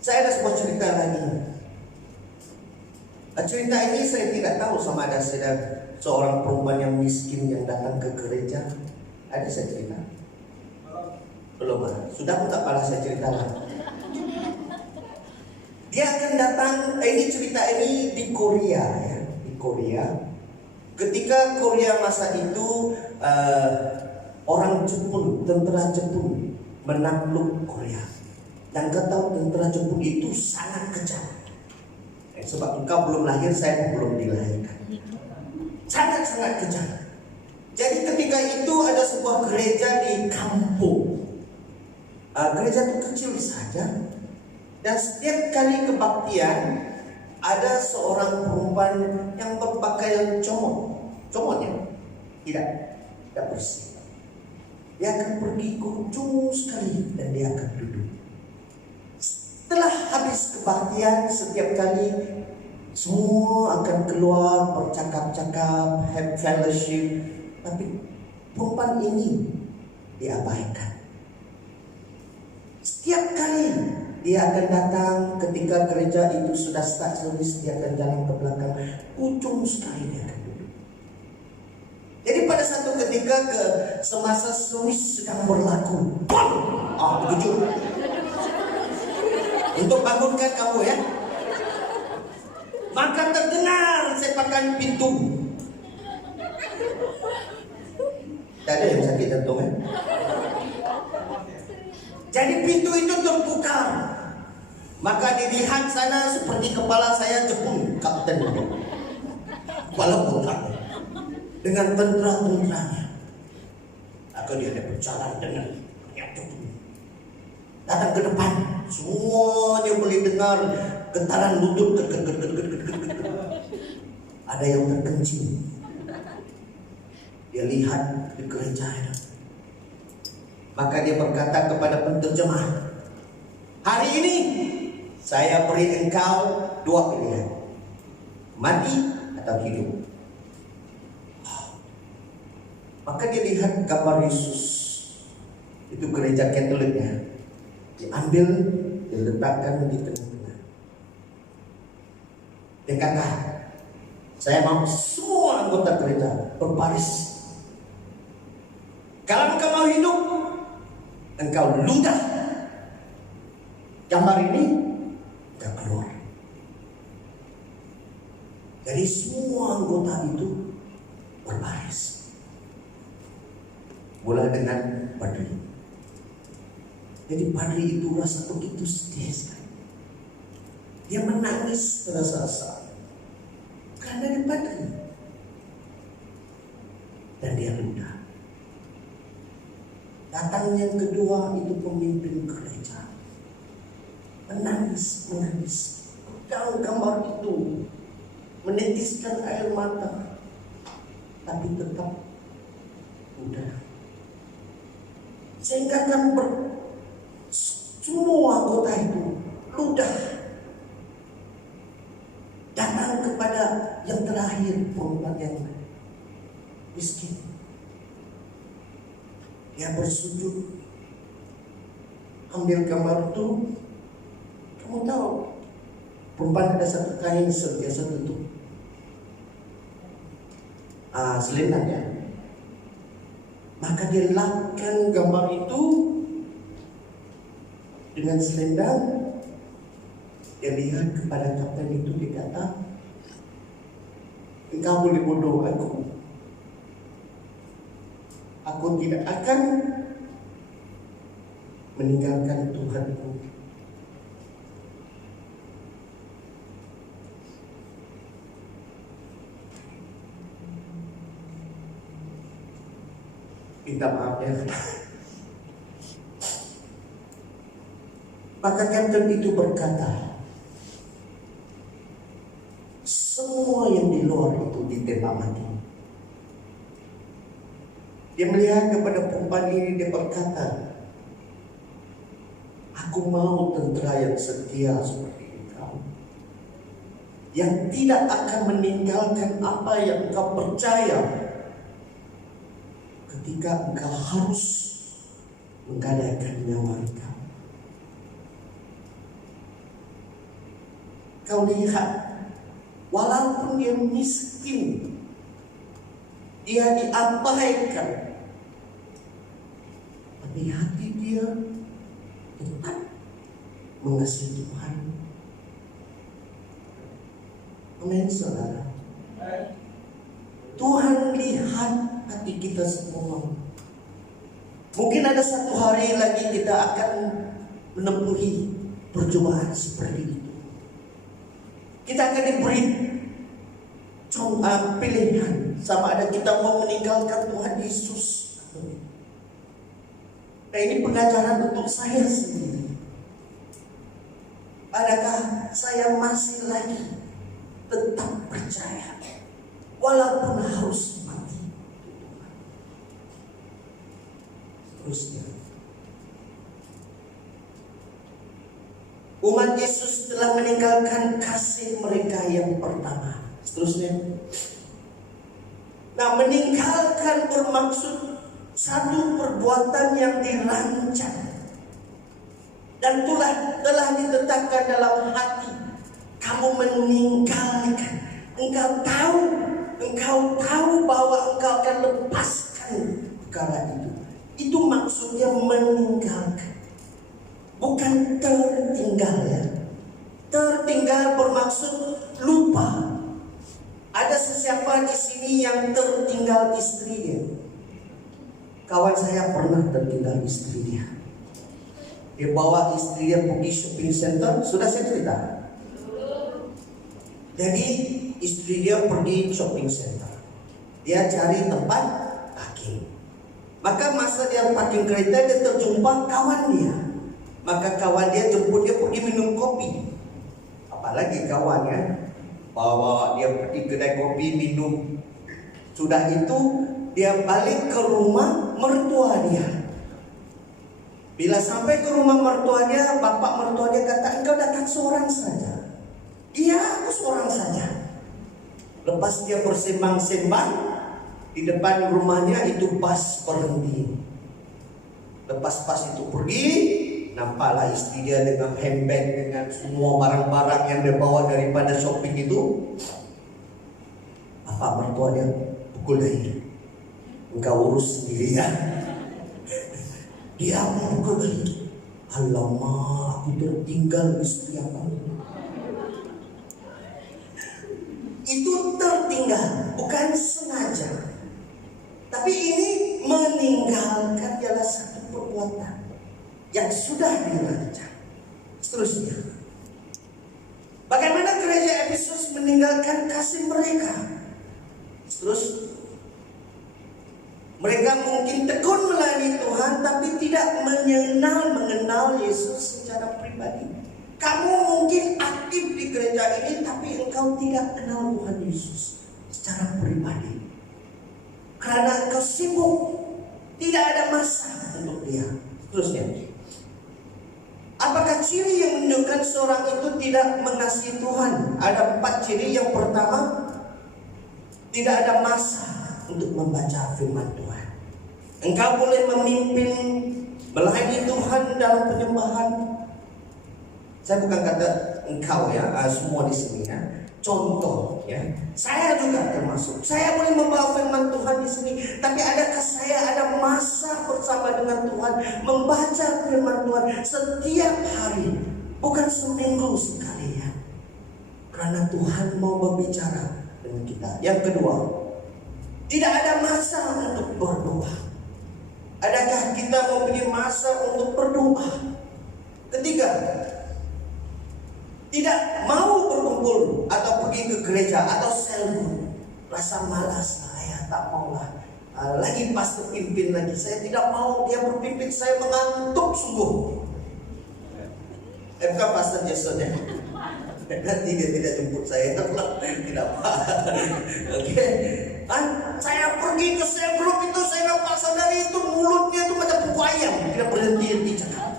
Saya ada sebuah cerita lagi. Cerita ini saya tidak tahu sama ada seorang perempuan yang miskin yang datang ke gereja. Ada saya cerita? Belum ada. Sudah pun tak pernah saya cerita lagi. Dia akan datang. Ini cerita ini di Korea ya, di Korea. Ketika Korea masa itu orang Jepun, tentara Jepun menakluk Korea. Dan kau tahu tentara Jepun itu sangat kejam. Sebab engkau belum lahir, saya belum dilahirkan. Sangat-sangat kejam. Jadi ketika itu ada sebuah gereja di kampung. Gereja itu kecil saja. Dan setiap kali kebaktian ada seorang perempuan yang berpakaian comot. Comotnya tidak bersih. Dia akan pergi ke ujung sekali dan dia akan duduk. Setelah habis kebaktian, setiap kali semua akan keluar bercakap-cakap, have fellowship, tapi perempuan ini diabaikan. Setiap kali dia akan datang ketika gereja itu sudah start service, dia akan jalan ke belakang, ujung sekali dia akan duduk. Jadi pada satu ketika semasa service sedang berlaku, bang! Terkejut. Untuk bangunkan kamu ya. Maka terdengar sepakan pintu. Tak ada yang sakit jantung ya. Jadi pintu itu terbuka. Maka dilihat sana seperti kepala saya Jepun, kapten. Kepala putra. Dengan tentara-tentaranya. Maka dia berjalan dengan Jepun. Datang ke depan. Semuanya boleh dengar getaran lutut. Ada yang terkencing. Dia lihat di gereja itu. Maka dia berkata kepada penterjemah, hari ini saya beri engkau dua pilihan, mati atau hidup. Maka dia lihat gambar Yesus. Itu gereja Katoliknya. Diambil, diletakkan di tengah-tengah. Dia kata, saya mau semua anggota gereja berbaris. Kalau engkau mau hidup, engkau ludah. Gambar ini tidak keluar. Jadi semua anggota itu berbaris. Mulai dengan padri. Jadi padri itu rasa begitu sedih sekali. Dia menangis terasa-rasa karena dia padri. Dan dia ludah. Datang yang kedua itu pemimpin gereja. Menangis. Pegang gambar itu. Menitiskan air mata. Tapi tetap udah. Sehingga kan semua anggota itu ludah. datang kepada yang terakhir, perempuan yang miskin. Dia bersujud, ambil gambar itu. Kamu tahu, perempuan ada satu kain biasa tutup selendang ya. Maka dia lapkan gambar itu dengan selendang. Dia lihat kepada kapten itu, dia kata, engkau boleh bodoh aku. Aku tidak akan meninggalkan Tuhanku. Minta maaf ya. Maka kapten itu berkata, semua yang di luar itu ditembak mati. Dia melihat kepada perempuan ini, dia berkata, aku mau tentara yang setia seperti engkau, yang tidak akan meninggalkan apa yang engkau percaya ketika engkau harus menggadaikan nyawa engkau. Kau lihat, walaupun dia miskin, dia diabaikan, tapi hati dia tetap mengasihi Tuhan. Amin, saudara. Tuhan lihat hati kita semua. Mungkin ada satu hari lagi kita akan menempuhi percobaan seperti itu. Kita akan diberi pilihan, sama ada kita mau meninggalkan Tuhan Yesus. Nah, ini pengajaran untuk saya sendiri. Adakah saya masih lagi tetap percaya walaupun harus mati? Terusnya, umat Yesus telah meninggalkan kasih mereka yang pertama. Seterusnya, nah, meninggalkan bermaksud satu perbuatan yang dirancang dan telah ditetapkan dalam hati. Kamu meninggalkan, engkau tahu bahwa engkau akan lepaskan perkara itu. Itu maksudnya meninggalkan, bukan tertinggal ya. Tertinggal bermaksud lupa. Ada sesiapa di sini yang tertinggal istrinya. Kawan saya pernah tertinggal istrinya. Dia bawa istrinya pergi shopping center. Sudah saya cerita. Jadi istri dia pergi shopping center. Dia cari tempat parking. Maka masa dia parking kereta, dia terjumpa kawan dia. Maka kawan dia jemput dia pergi minum kopi. Apalagi kawannya bawa dia pergi kedai kopi minum. Sudah itu dia balik ke rumah mertua dia. Bila sampai ke rumah mertua dia, bapak mertua dia kata, engkau datang seorang saja. Iya, aku seorang saja. Lepas dia bersembang-sembang, di depan rumahnya itu bas berhenti. Lepas bas itu pergi, nampaklah istri dia dengan handbag, dengan semua barang-barang yang dia bawa daripada shopping itu. Bapak mertua dia pukul dia. Engkau urus sendiri ya. Dia pukul dia. Alamak, aku tertinggal istri aku. Itu tertinggal, bukan sengaja. Tapi ini meninggalkan adalah satu perbuatan yang sudah dirancang. Seterusnya, bagaimana gereja Efesus meninggalkan kasih mereka? Terus, mereka mungkin tekun melayani Tuhan, tapi tidak mengenal Yesus secara pribadi. Kamu mungkin aktif di gereja ini, tapi engkau tidak kenal Tuhan Yesus secara pribadi. Karena engkau sibuk, tidak ada masa untuk dia. Terusnya, Apakah ciri yang menunjukkan seorang itu tidak mengasihi Tuhan? Ada 4 ciri. Yang pertama, tidak ada masa untuk membaca firman Tuhan. Engkau boleh memimpin melayani Tuhan dalam penyembahan. Saya bukan kata engkau ya, semua di sini ya. Contoh ya, saya juga termasuk. Saya boleh membawa firman Tuhan di sini, tapi adakah saya ada masa bersama dengan Tuhan, membaca firman Tuhan setiap hari, bukan seminggu sekali ya? Karena Tuhan mau berbicara dengan kita. Yang kedua, tidak ada masa untuk berdoa. Adakah kita mempunyai masa untuk berdoa? Ketiga, tidak mau berkumpul atau pergi ke gereja atau sel group. Rasa malas, saya tak mau lah. Lagi pastor pimpin lagi, saya tidak mau dia berpimpin, saya mengantuk sungguh. Bukan pastor Jason ya. Nanti dia tidak jemput saya, tidak apa. Oke. Saya pergi ke sel group itu, saya nampak saudari itu mulutnya itu macam buku ayam, tidak berhenti cakap.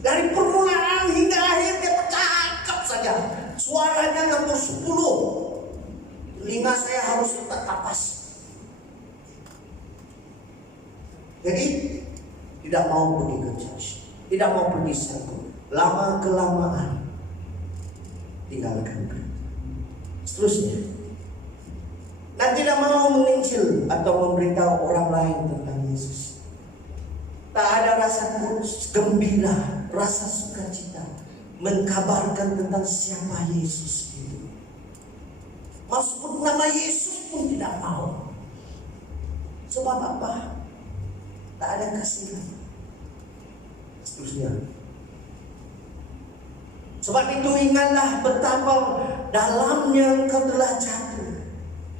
Dari permulaan hingga akhir dia bercakap saja. Suaranya nomor 10. Telinga saya harus letak kapas. Jadi tidak mau pergi ke church, tidak mau pergi sel group. Lama kelamaan tinggalkan gereja. Seterusnya, dan tidak mau menginjil atau memberitahu orang lain tentang Yesus. Tak ada rasa gembira, rasa sukacita mengkabarkan tentang siapa Yesus itu. Masuk nama Yesus pun tidak mau. Sebab apa? Tak ada kasihan. Seterusnya, sebab itu ingatlah betapa dalamnya engkau telah jatuh.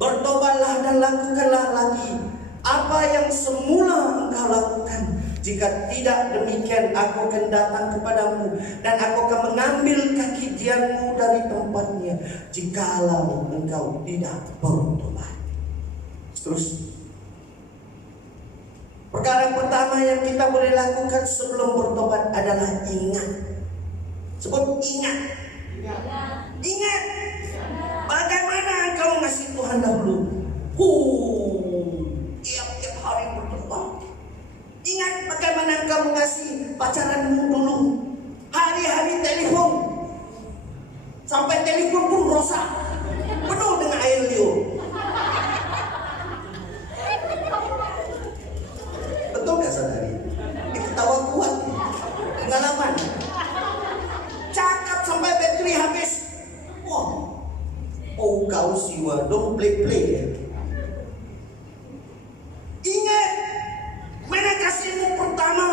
Bertobatlah dan lakukanlah lagi apa yang semula engkau lakukan. Jika tidak demikian, aku akan datang kepadamu dan aku akan mengambil kaki dianmu dari tempatnya, jikalau engkau tidak bertobat. Terus, perkara pertama yang kita boleh lakukan sebelum bertobat adalah ingat. Sebut ingat. Ingat. Bagaimana engkau mengasihi Tuhan dahulu? Tiap hari berdoa. Ingat bagaimana engkau mengasihi pacaranmu dulu. Hari-hari telepon. Sampai telepon pun rosak. Penuh dengan air liur. Betul gak saudari? Ketawa kuat. Pengalaman. Cakap sampai bateri habis. Oh kau siwa, don't play ya. Ingat, mana kasihmu pertama?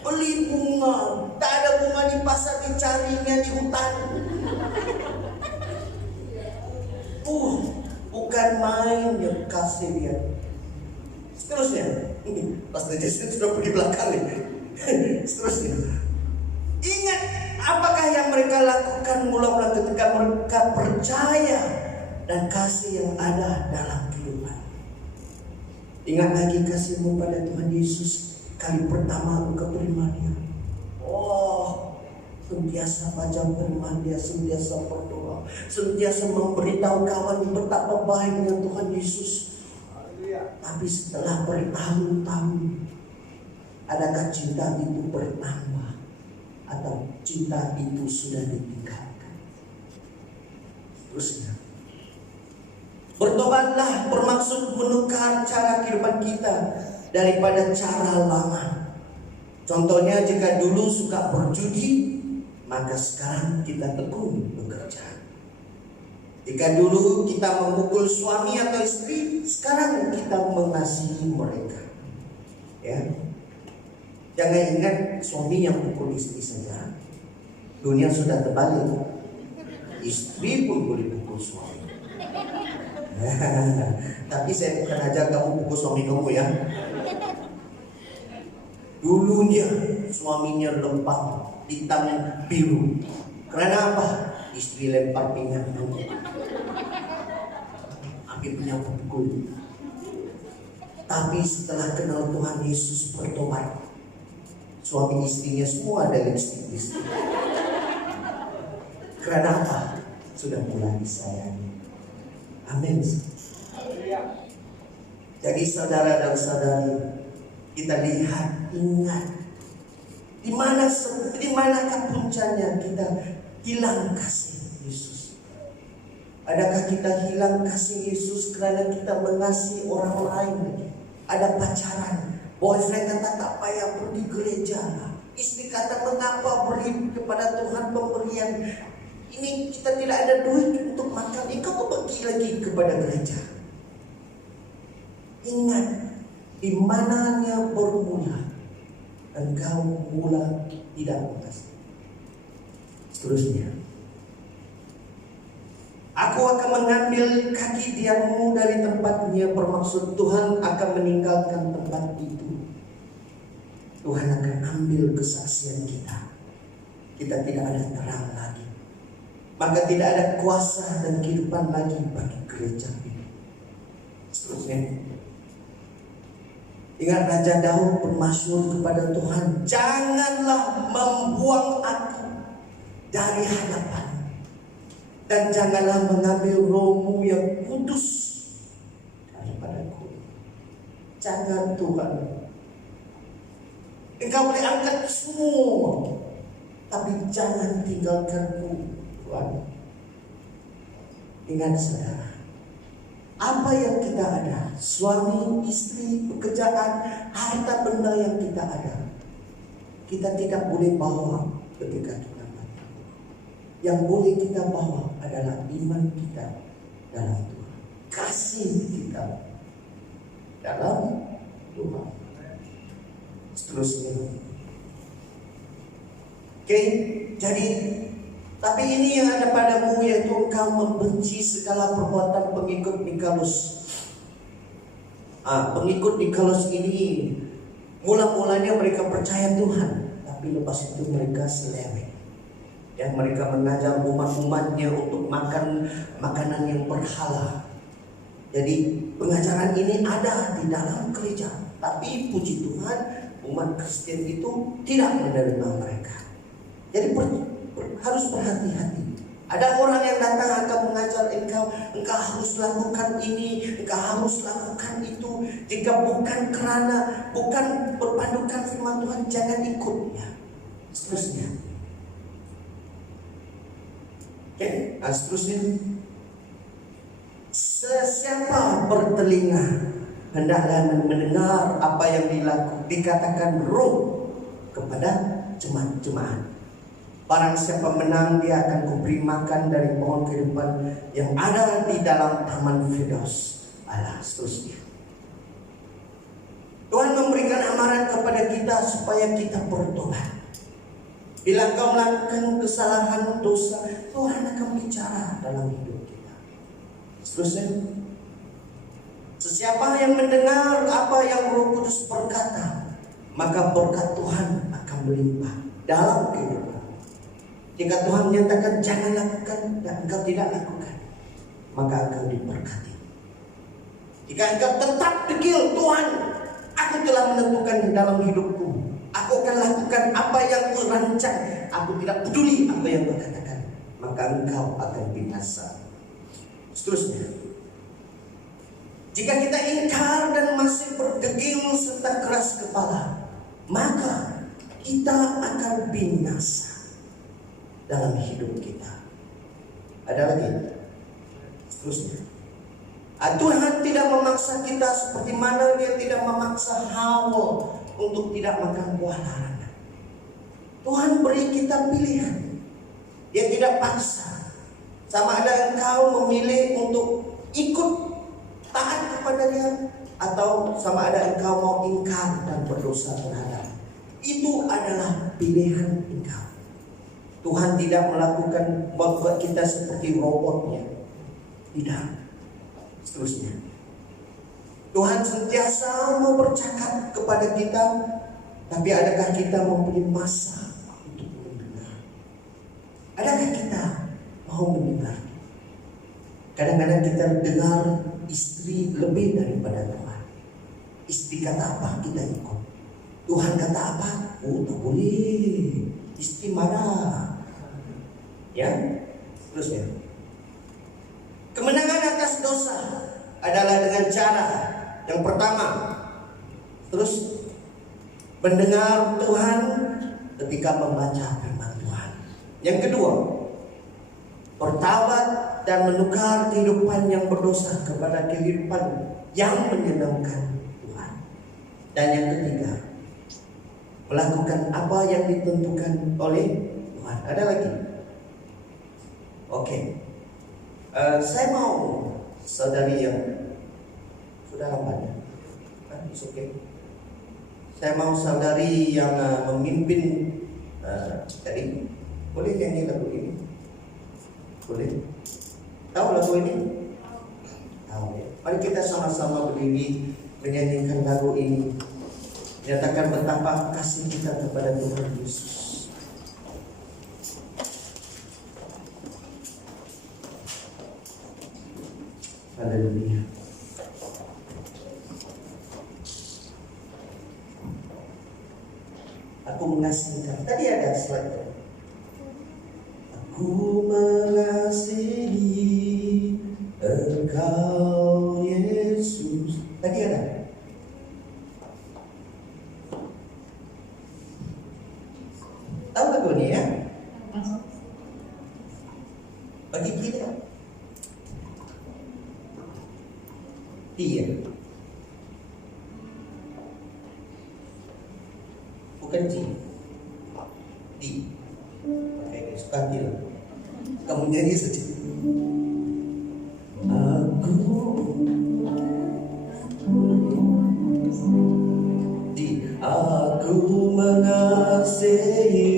Beli bunga, tak ada bunga di pasar, dicarinya di hutan. Bukan main dia kasih dia. Seterusnya, Pastor Jason sudah pergi belakang nih. Seterusnya, ingat apakah yang mereka lakukan mula-mula ketika mereka percaya dan kasih yang ada dalam kehidupan. Ingat lagi kasihmu pada Tuhan Yesus kali pertama engkau terima dia. Sentiasa baca firman dia, sentiasa berdoa, sentiasa memberitahu kawan betapa baiknya Tuhan Yesus. Tapi setelah bertahun-tahun, adakah cinta itu bertambah atau cinta itu sudah ditinggalkan? Terusnya, bertobatlah bermaksud menukar cara kehidupan kita daripada cara lama. Contohnya, jika dulu suka berjudi, maka sekarang kita tekun bekerja. Jika dulu kita memukul suami atau istri, sekarang kita mengasihi mereka. Ya, jangan ingat suami yang pukul istri saja. Dunia sudah terbalik. Istri pun boleh pukul suami. Tapi saya bukan ajar kamu pukul suami kamu ya. Dulunya suaminya lempar, hitamnya biru. Karena apa? Istri lempar pinggan kamu. Akhirnya pukul. Tapi setelah kenal Tuhan Yesus, bertobat, Suami istrinya semua ada lipstick. Karena apa? Sudah mulai disayangi. Amin. Jadi saudara dan saudari, kita lihat, ingat, di manakah puncaknya kita hilang kasih Yesus? Adakah kita hilang kasih Yesus karena kita mengasihi orang lain? Ada pacaran, boyfriend kata tak payah pergi gereja, istri kata mengapa beri kepada Tuhan pemberian ini, kita tidak ada duit untuk makan, engkau pergi lagi kepada gereja. Ingat, di mananya bermula, engkau mula tidak mengasihi. Seterusnya, aku akan mengambil kaki diammu dari tempatnya, bermaksud Tuhan akan meninggalkan tempat itu. Tuhan akan ambil kesaksian kita. Kita tidak ada terang lagi. Maka tidak ada kuasa dan kehidupan lagi bagi gereja ini. Seterusnya, ingat Raja Daud bermasyhur kepada Tuhan, janganlah membuang aku dari hadapan, dan janganlah mengambil rohmu yang kudus daripadaku. Jangan Tuhan, engkau boleh angkat semua, tapi jangan tinggalkanku Tuhan. Ingat saudara, apa yang kita ada, suami, istri, pekerjaan, harta benda yang kita ada, kita tidak boleh bawa ketika kita mati. Yang boleh kita bawa adalah iman kita dalam Tuhan, kasih kita dalam Tuhan. Seterusnya, oke, jadi tapi ini yang ada padamu, yaitu engkau membenci segala perbuatan pengikut Nikolus. Pengikut Nikolus ini mula-mulanya mereka percaya Tuhan, tapi lepas itu mereka seleweng. Dan mereka mengajar umat-umatnya untuk makan makanan yang berhala. Jadi pengajaran ini ada di dalam gereja, tapi puji Tuhan umat Kristen itu tidak menerima mereka. Jadi harus berhati-hati. Ada orang yang datang akan mengajar engkau harus lakukan ini, engkau harus lakukan itu. Jika bukan berpandukan firman Tuhan, jangan ikutnya. Seterusnya. Oke, seterusnya. Sesiapa bertelinga, hendaklah mendengar apa yang dikatakan Roh kepada jemaat-jemaat. Barang siapa menang, dia akan kuberi makan dari pohon kehidupan yang ada di dalam taman Firdaus Allah. Seterusnya, Tuhan memberikan amaran kepada kita supaya kita bertobat. Bila engkau melakukan kesalahan, dosa, Tuhan akan bicara dalam hidup kita. Seterusnya, sesiapa yang mendengar apa yang Roh Kudus berkata, maka berkat Tuhan akan melimpah dalam kehidupan. Jika Tuhan menyatakan jangan lakukan dan engkau tidak lakukan, maka engkau diberkati. Jika engkau tetap degil, Tuhan, aku telah menentukan dalam hidupku, aku akan lakukan apa yang kurancang, aku tidak peduli apa yang kau katakan, maka engkau akan binasa. Seterusnya, jika kita ingkar dan masih berdegil serta keras kepala, maka kita akan binasa dalam hidup kita. Ada lagi? Seterusnya, Tuhan tidak memaksa kita seperti mana Dia tidak memaksa Hawa untuk tidak makan buah larangan. Tuhan beri kita pilihan. Dia tidak paksa. Sama ada engkau memilih untuk ikut taat kepada Dia, atau sama ada engkau mau ingkar dan berdosa terhadap. Itu adalah pilihan engkau. Tuhan tidak melakukan buat kita seperti robotnya. Tidak. Seterusnya, Tuhan sentiasa mau bercakap kepada kita, tapi adakah kita memberi masa untuk mendengar? Adakah kita mau mendengar? Kadang-kadang kita dengar istri lebih daripada Tuhan. Istri kata apa, kita ikut. Tuhan kata apa? Oh, tak boleh. Istimarah. Ya, terus ya. Kemenangan atas dosa adalah dengan cara yang pertama, terus mendengar Tuhan ketika membaca firman Tuhan. Yang kedua, bertaubat dan menukar kehidupan yang berdosa kepada kehidupan yang menyenangkan Tuhan. Dan yang ketiga, melakukan apa yang ditentukan oleh Tuhan. Ada lagi? Oke. Saya mau saudari yang sudah lambat ya? It's okay. Saya mau saudari yang memimpin tadi. Boleh nyanyi lagu ini? Boleh? Tahu lagu ini? Tahu ya. Mari kita sama-sama berdiri menyanyikan lagu ini. Menyatakan betapa kasih kita kepada Tuhan Yesus. Haleluya. Aku mengasihi kamu. Tadi ada slide. Aku mengasihi Engkau Yesus. Tadi ada. Tahu lagu ini ya? Bagi kita. Dia. Bukan Ji. Di. Oke, suka dia. Kamu nyanyi saja. Aku mengasihi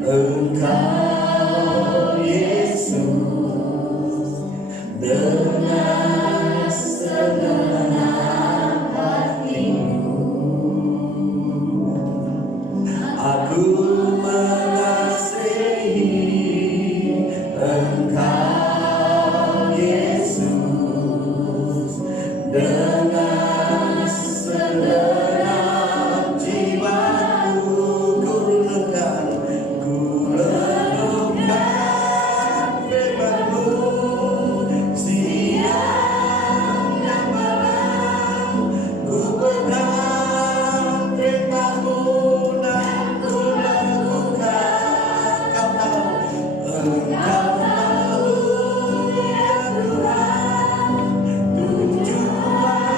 Engkau Yesus dengan segenap hatiku. Aku mengasihi Engkau Yesus dengan segenap jiwaku. Ku renungkan firman-Mu siang dan malam. Ku pegang perintah-Mu dan ku lakukan. Kau tahu, Engkau tahu ya Tuhan, tujuan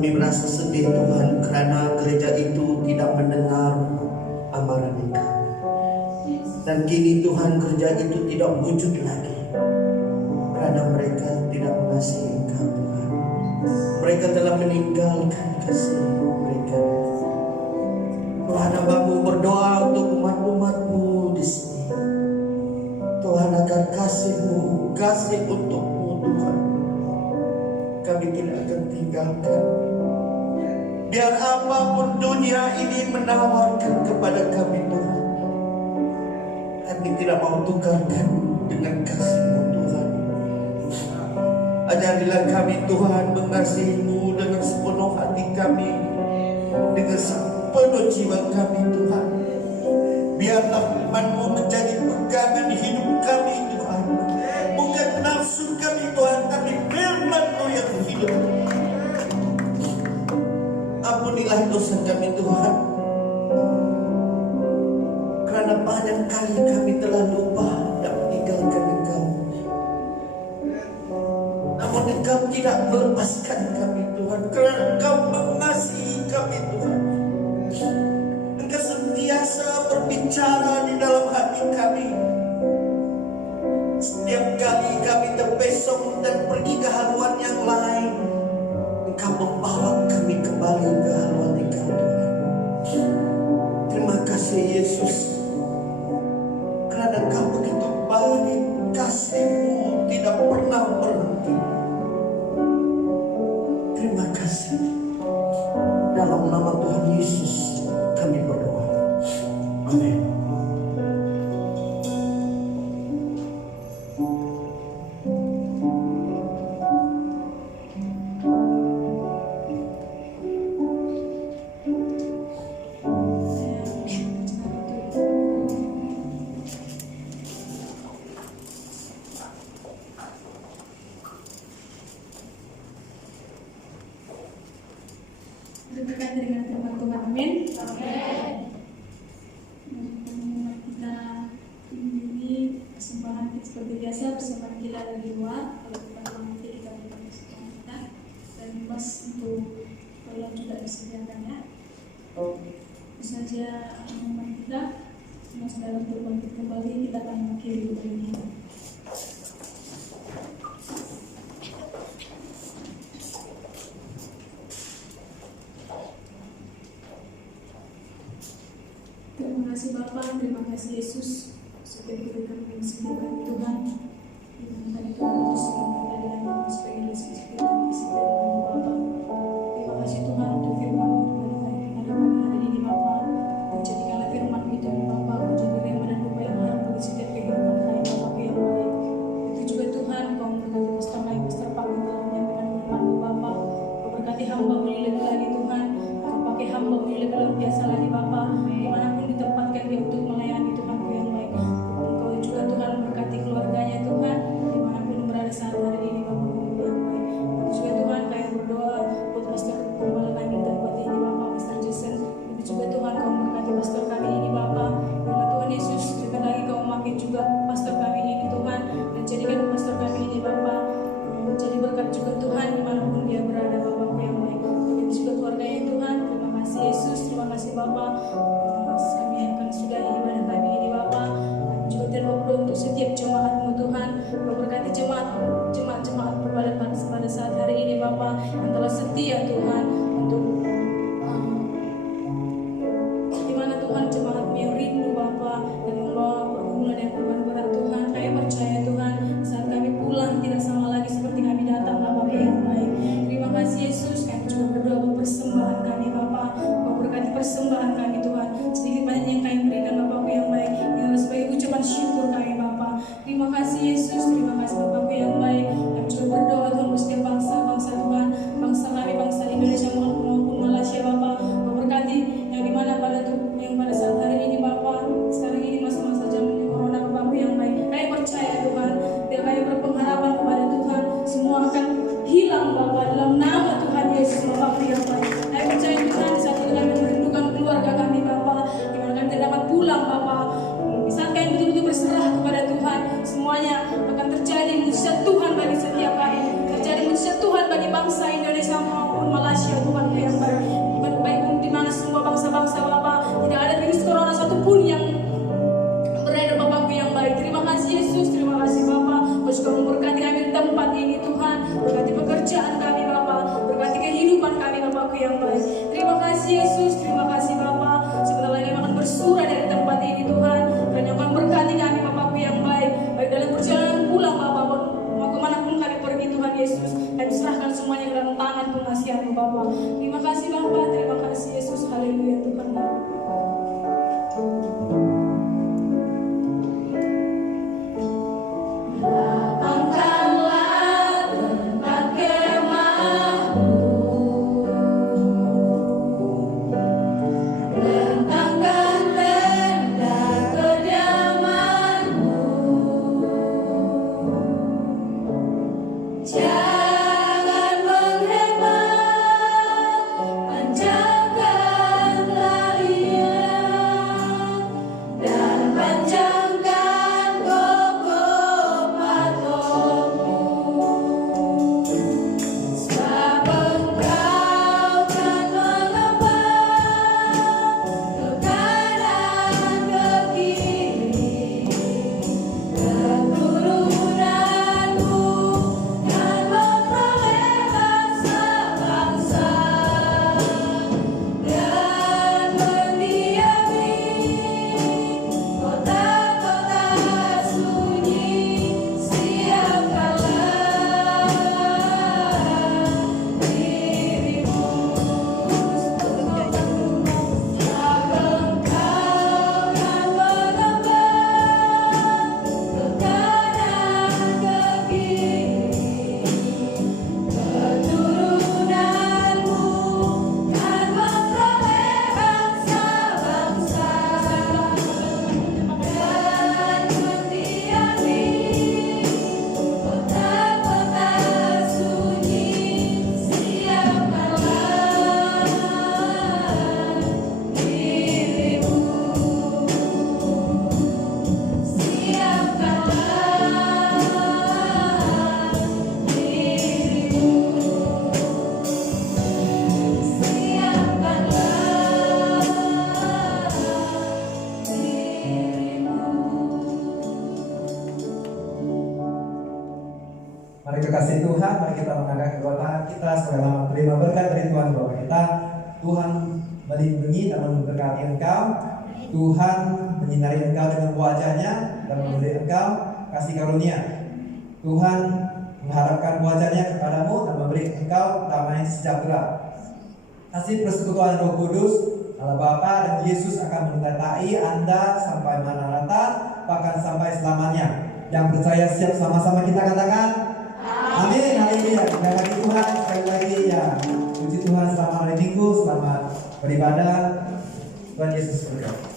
Kami merasa sedih Tuhan karena gereja itu tidak mendengar amarah kami. Dan kini Tuhan gereja itu tidak wujud lagi karena mereka tidak mengasihi Engkau Tuhan. Mereka telah meninggalkan kasih mereka. Tuhan, hambamu berdoa untuk umat-umatmu di sini. Tuhan, agar kasih-Mu, kasih untuk-Mu Tuhan, kami tidak akan tinggalkan. Biar apapun dunia ini menawarkan kepada kami Tuhan, kami tidak mau tukarkan dengan kasih-Mu Tuhan. Ajarilah kami Tuhan mengasihi-Mu dengan sepenuh hati kami, dengan sepenuh jiwa kami Tuhan. Biarlah firman-Mu menjadi pegangan hidup kami Tuhan. Bukan nafsu kami Tuhan, tapi firman-Mu yang hidup. Ampunilah dosa kami Tuhan, karena banyak kali kami telah lupa dan meninggalkan Engkau. Namun Engkau tidak melepaskan kami Tuhan, karena Engkau mengasihi kami Tuhan. Engkau sentiasa berbicara di dalam hati kami. Setiap kali kami terpesong dan pergi ke haluan yang lain, Engkau membawa kami kembali ke haluan Engkau Tuhan. Terima kasih Yesus, karena Engkau begitu baik, kasih-Mu tidak pernah berhenti. Terima kasih. Dalam nama Tuhan Yesus kami berdoa. Amin. Berkaitan dengan firman Tuhan, amin. Kita ini persembahan seperti biasa, persembahan kita dari luar. Kalau kita nanti kita berikan persembahan kita dan mas untuk kalau tidak disediakan ya. Bisa saja teman kita, mas dalam untuk bangkit kembali kita akan mengakhiri ini. Terima kasih Bapa, terima kasih Yesus sudah diberikan kesempatan Tuhan di mana tadi Tuhan itu sudah berada dengan sebagai Yesus kita isi firman Bapa. Terima kasih Tuhan untuk firman kepada pada pagi hari ini Bapa. Menjadikanlah firman itu Bapa menjadi rema dan kebayaran bagi setiap kehidupan kami Bapa yang baik. Itu juga Tuhan Kau memberkati Pastor Mike, Pastor Pak dalam menyampaikan firman Bapa. Kau berkati hamba lebih lagi Tuhan. Kau pakai hamba lebih luar biasa lagi Bapa. Dimanapun ditempatkan dia untuk melayani Tuhan yang baik. Engkau juga Tuhan berkati keluarganya Tuhan dimanapun berada saat hari ini Bapak yang baik. Juga Tuhan kami berdoa kasih Tuhan, mari kita mengangkat kedua tangan kita selama terima berkat dari Tuhan Bapa kita. Tuhan melindungi dan memberkati engkau. Tuhan menyinari engkau dengan wajahnya dan memberi engkau kasih karunia. Tuhan mengharapkan wajahnya kepadamu dan memberi engkau damai sejahtera. Kasih persekutuan Roh Kudus, Allah Bapa dan Yesus akan menyertai Anda sampai Maranatha, bahkan sampai selamanya. Yang percaya siap sama-sama kita katakan amin, haleluya. Terima kasih Tuhan, sekali lagi ya. Puji Tuhan, selamat hari Minggu, selamat beribadah. Tuhan Yesus berkati.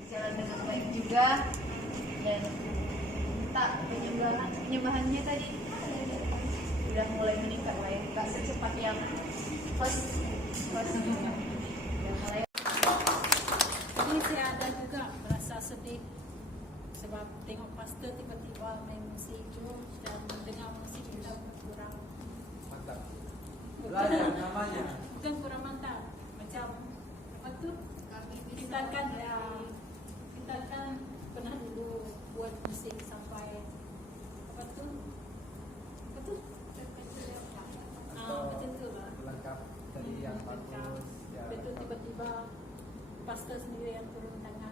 Berjalan dengan baik juga, dan tak penyembahannya tadi sudah mulai meningkat lah ya, tak secepat yang first yang mulai. Ini saya ada juga merasa sedih sebab tengok pastor tiba-tiba main musik itu dan mendengar musik kita kurang Mantap. Belajar namanya. bukan kurang mantap, macam apa tuh kita kan pernah dulu buat musik sampai apa tuh Atau macam tu lah. lengkap dari yang bagus. Ya, Betul, tiba-tiba pastor sendiri yang turun tangan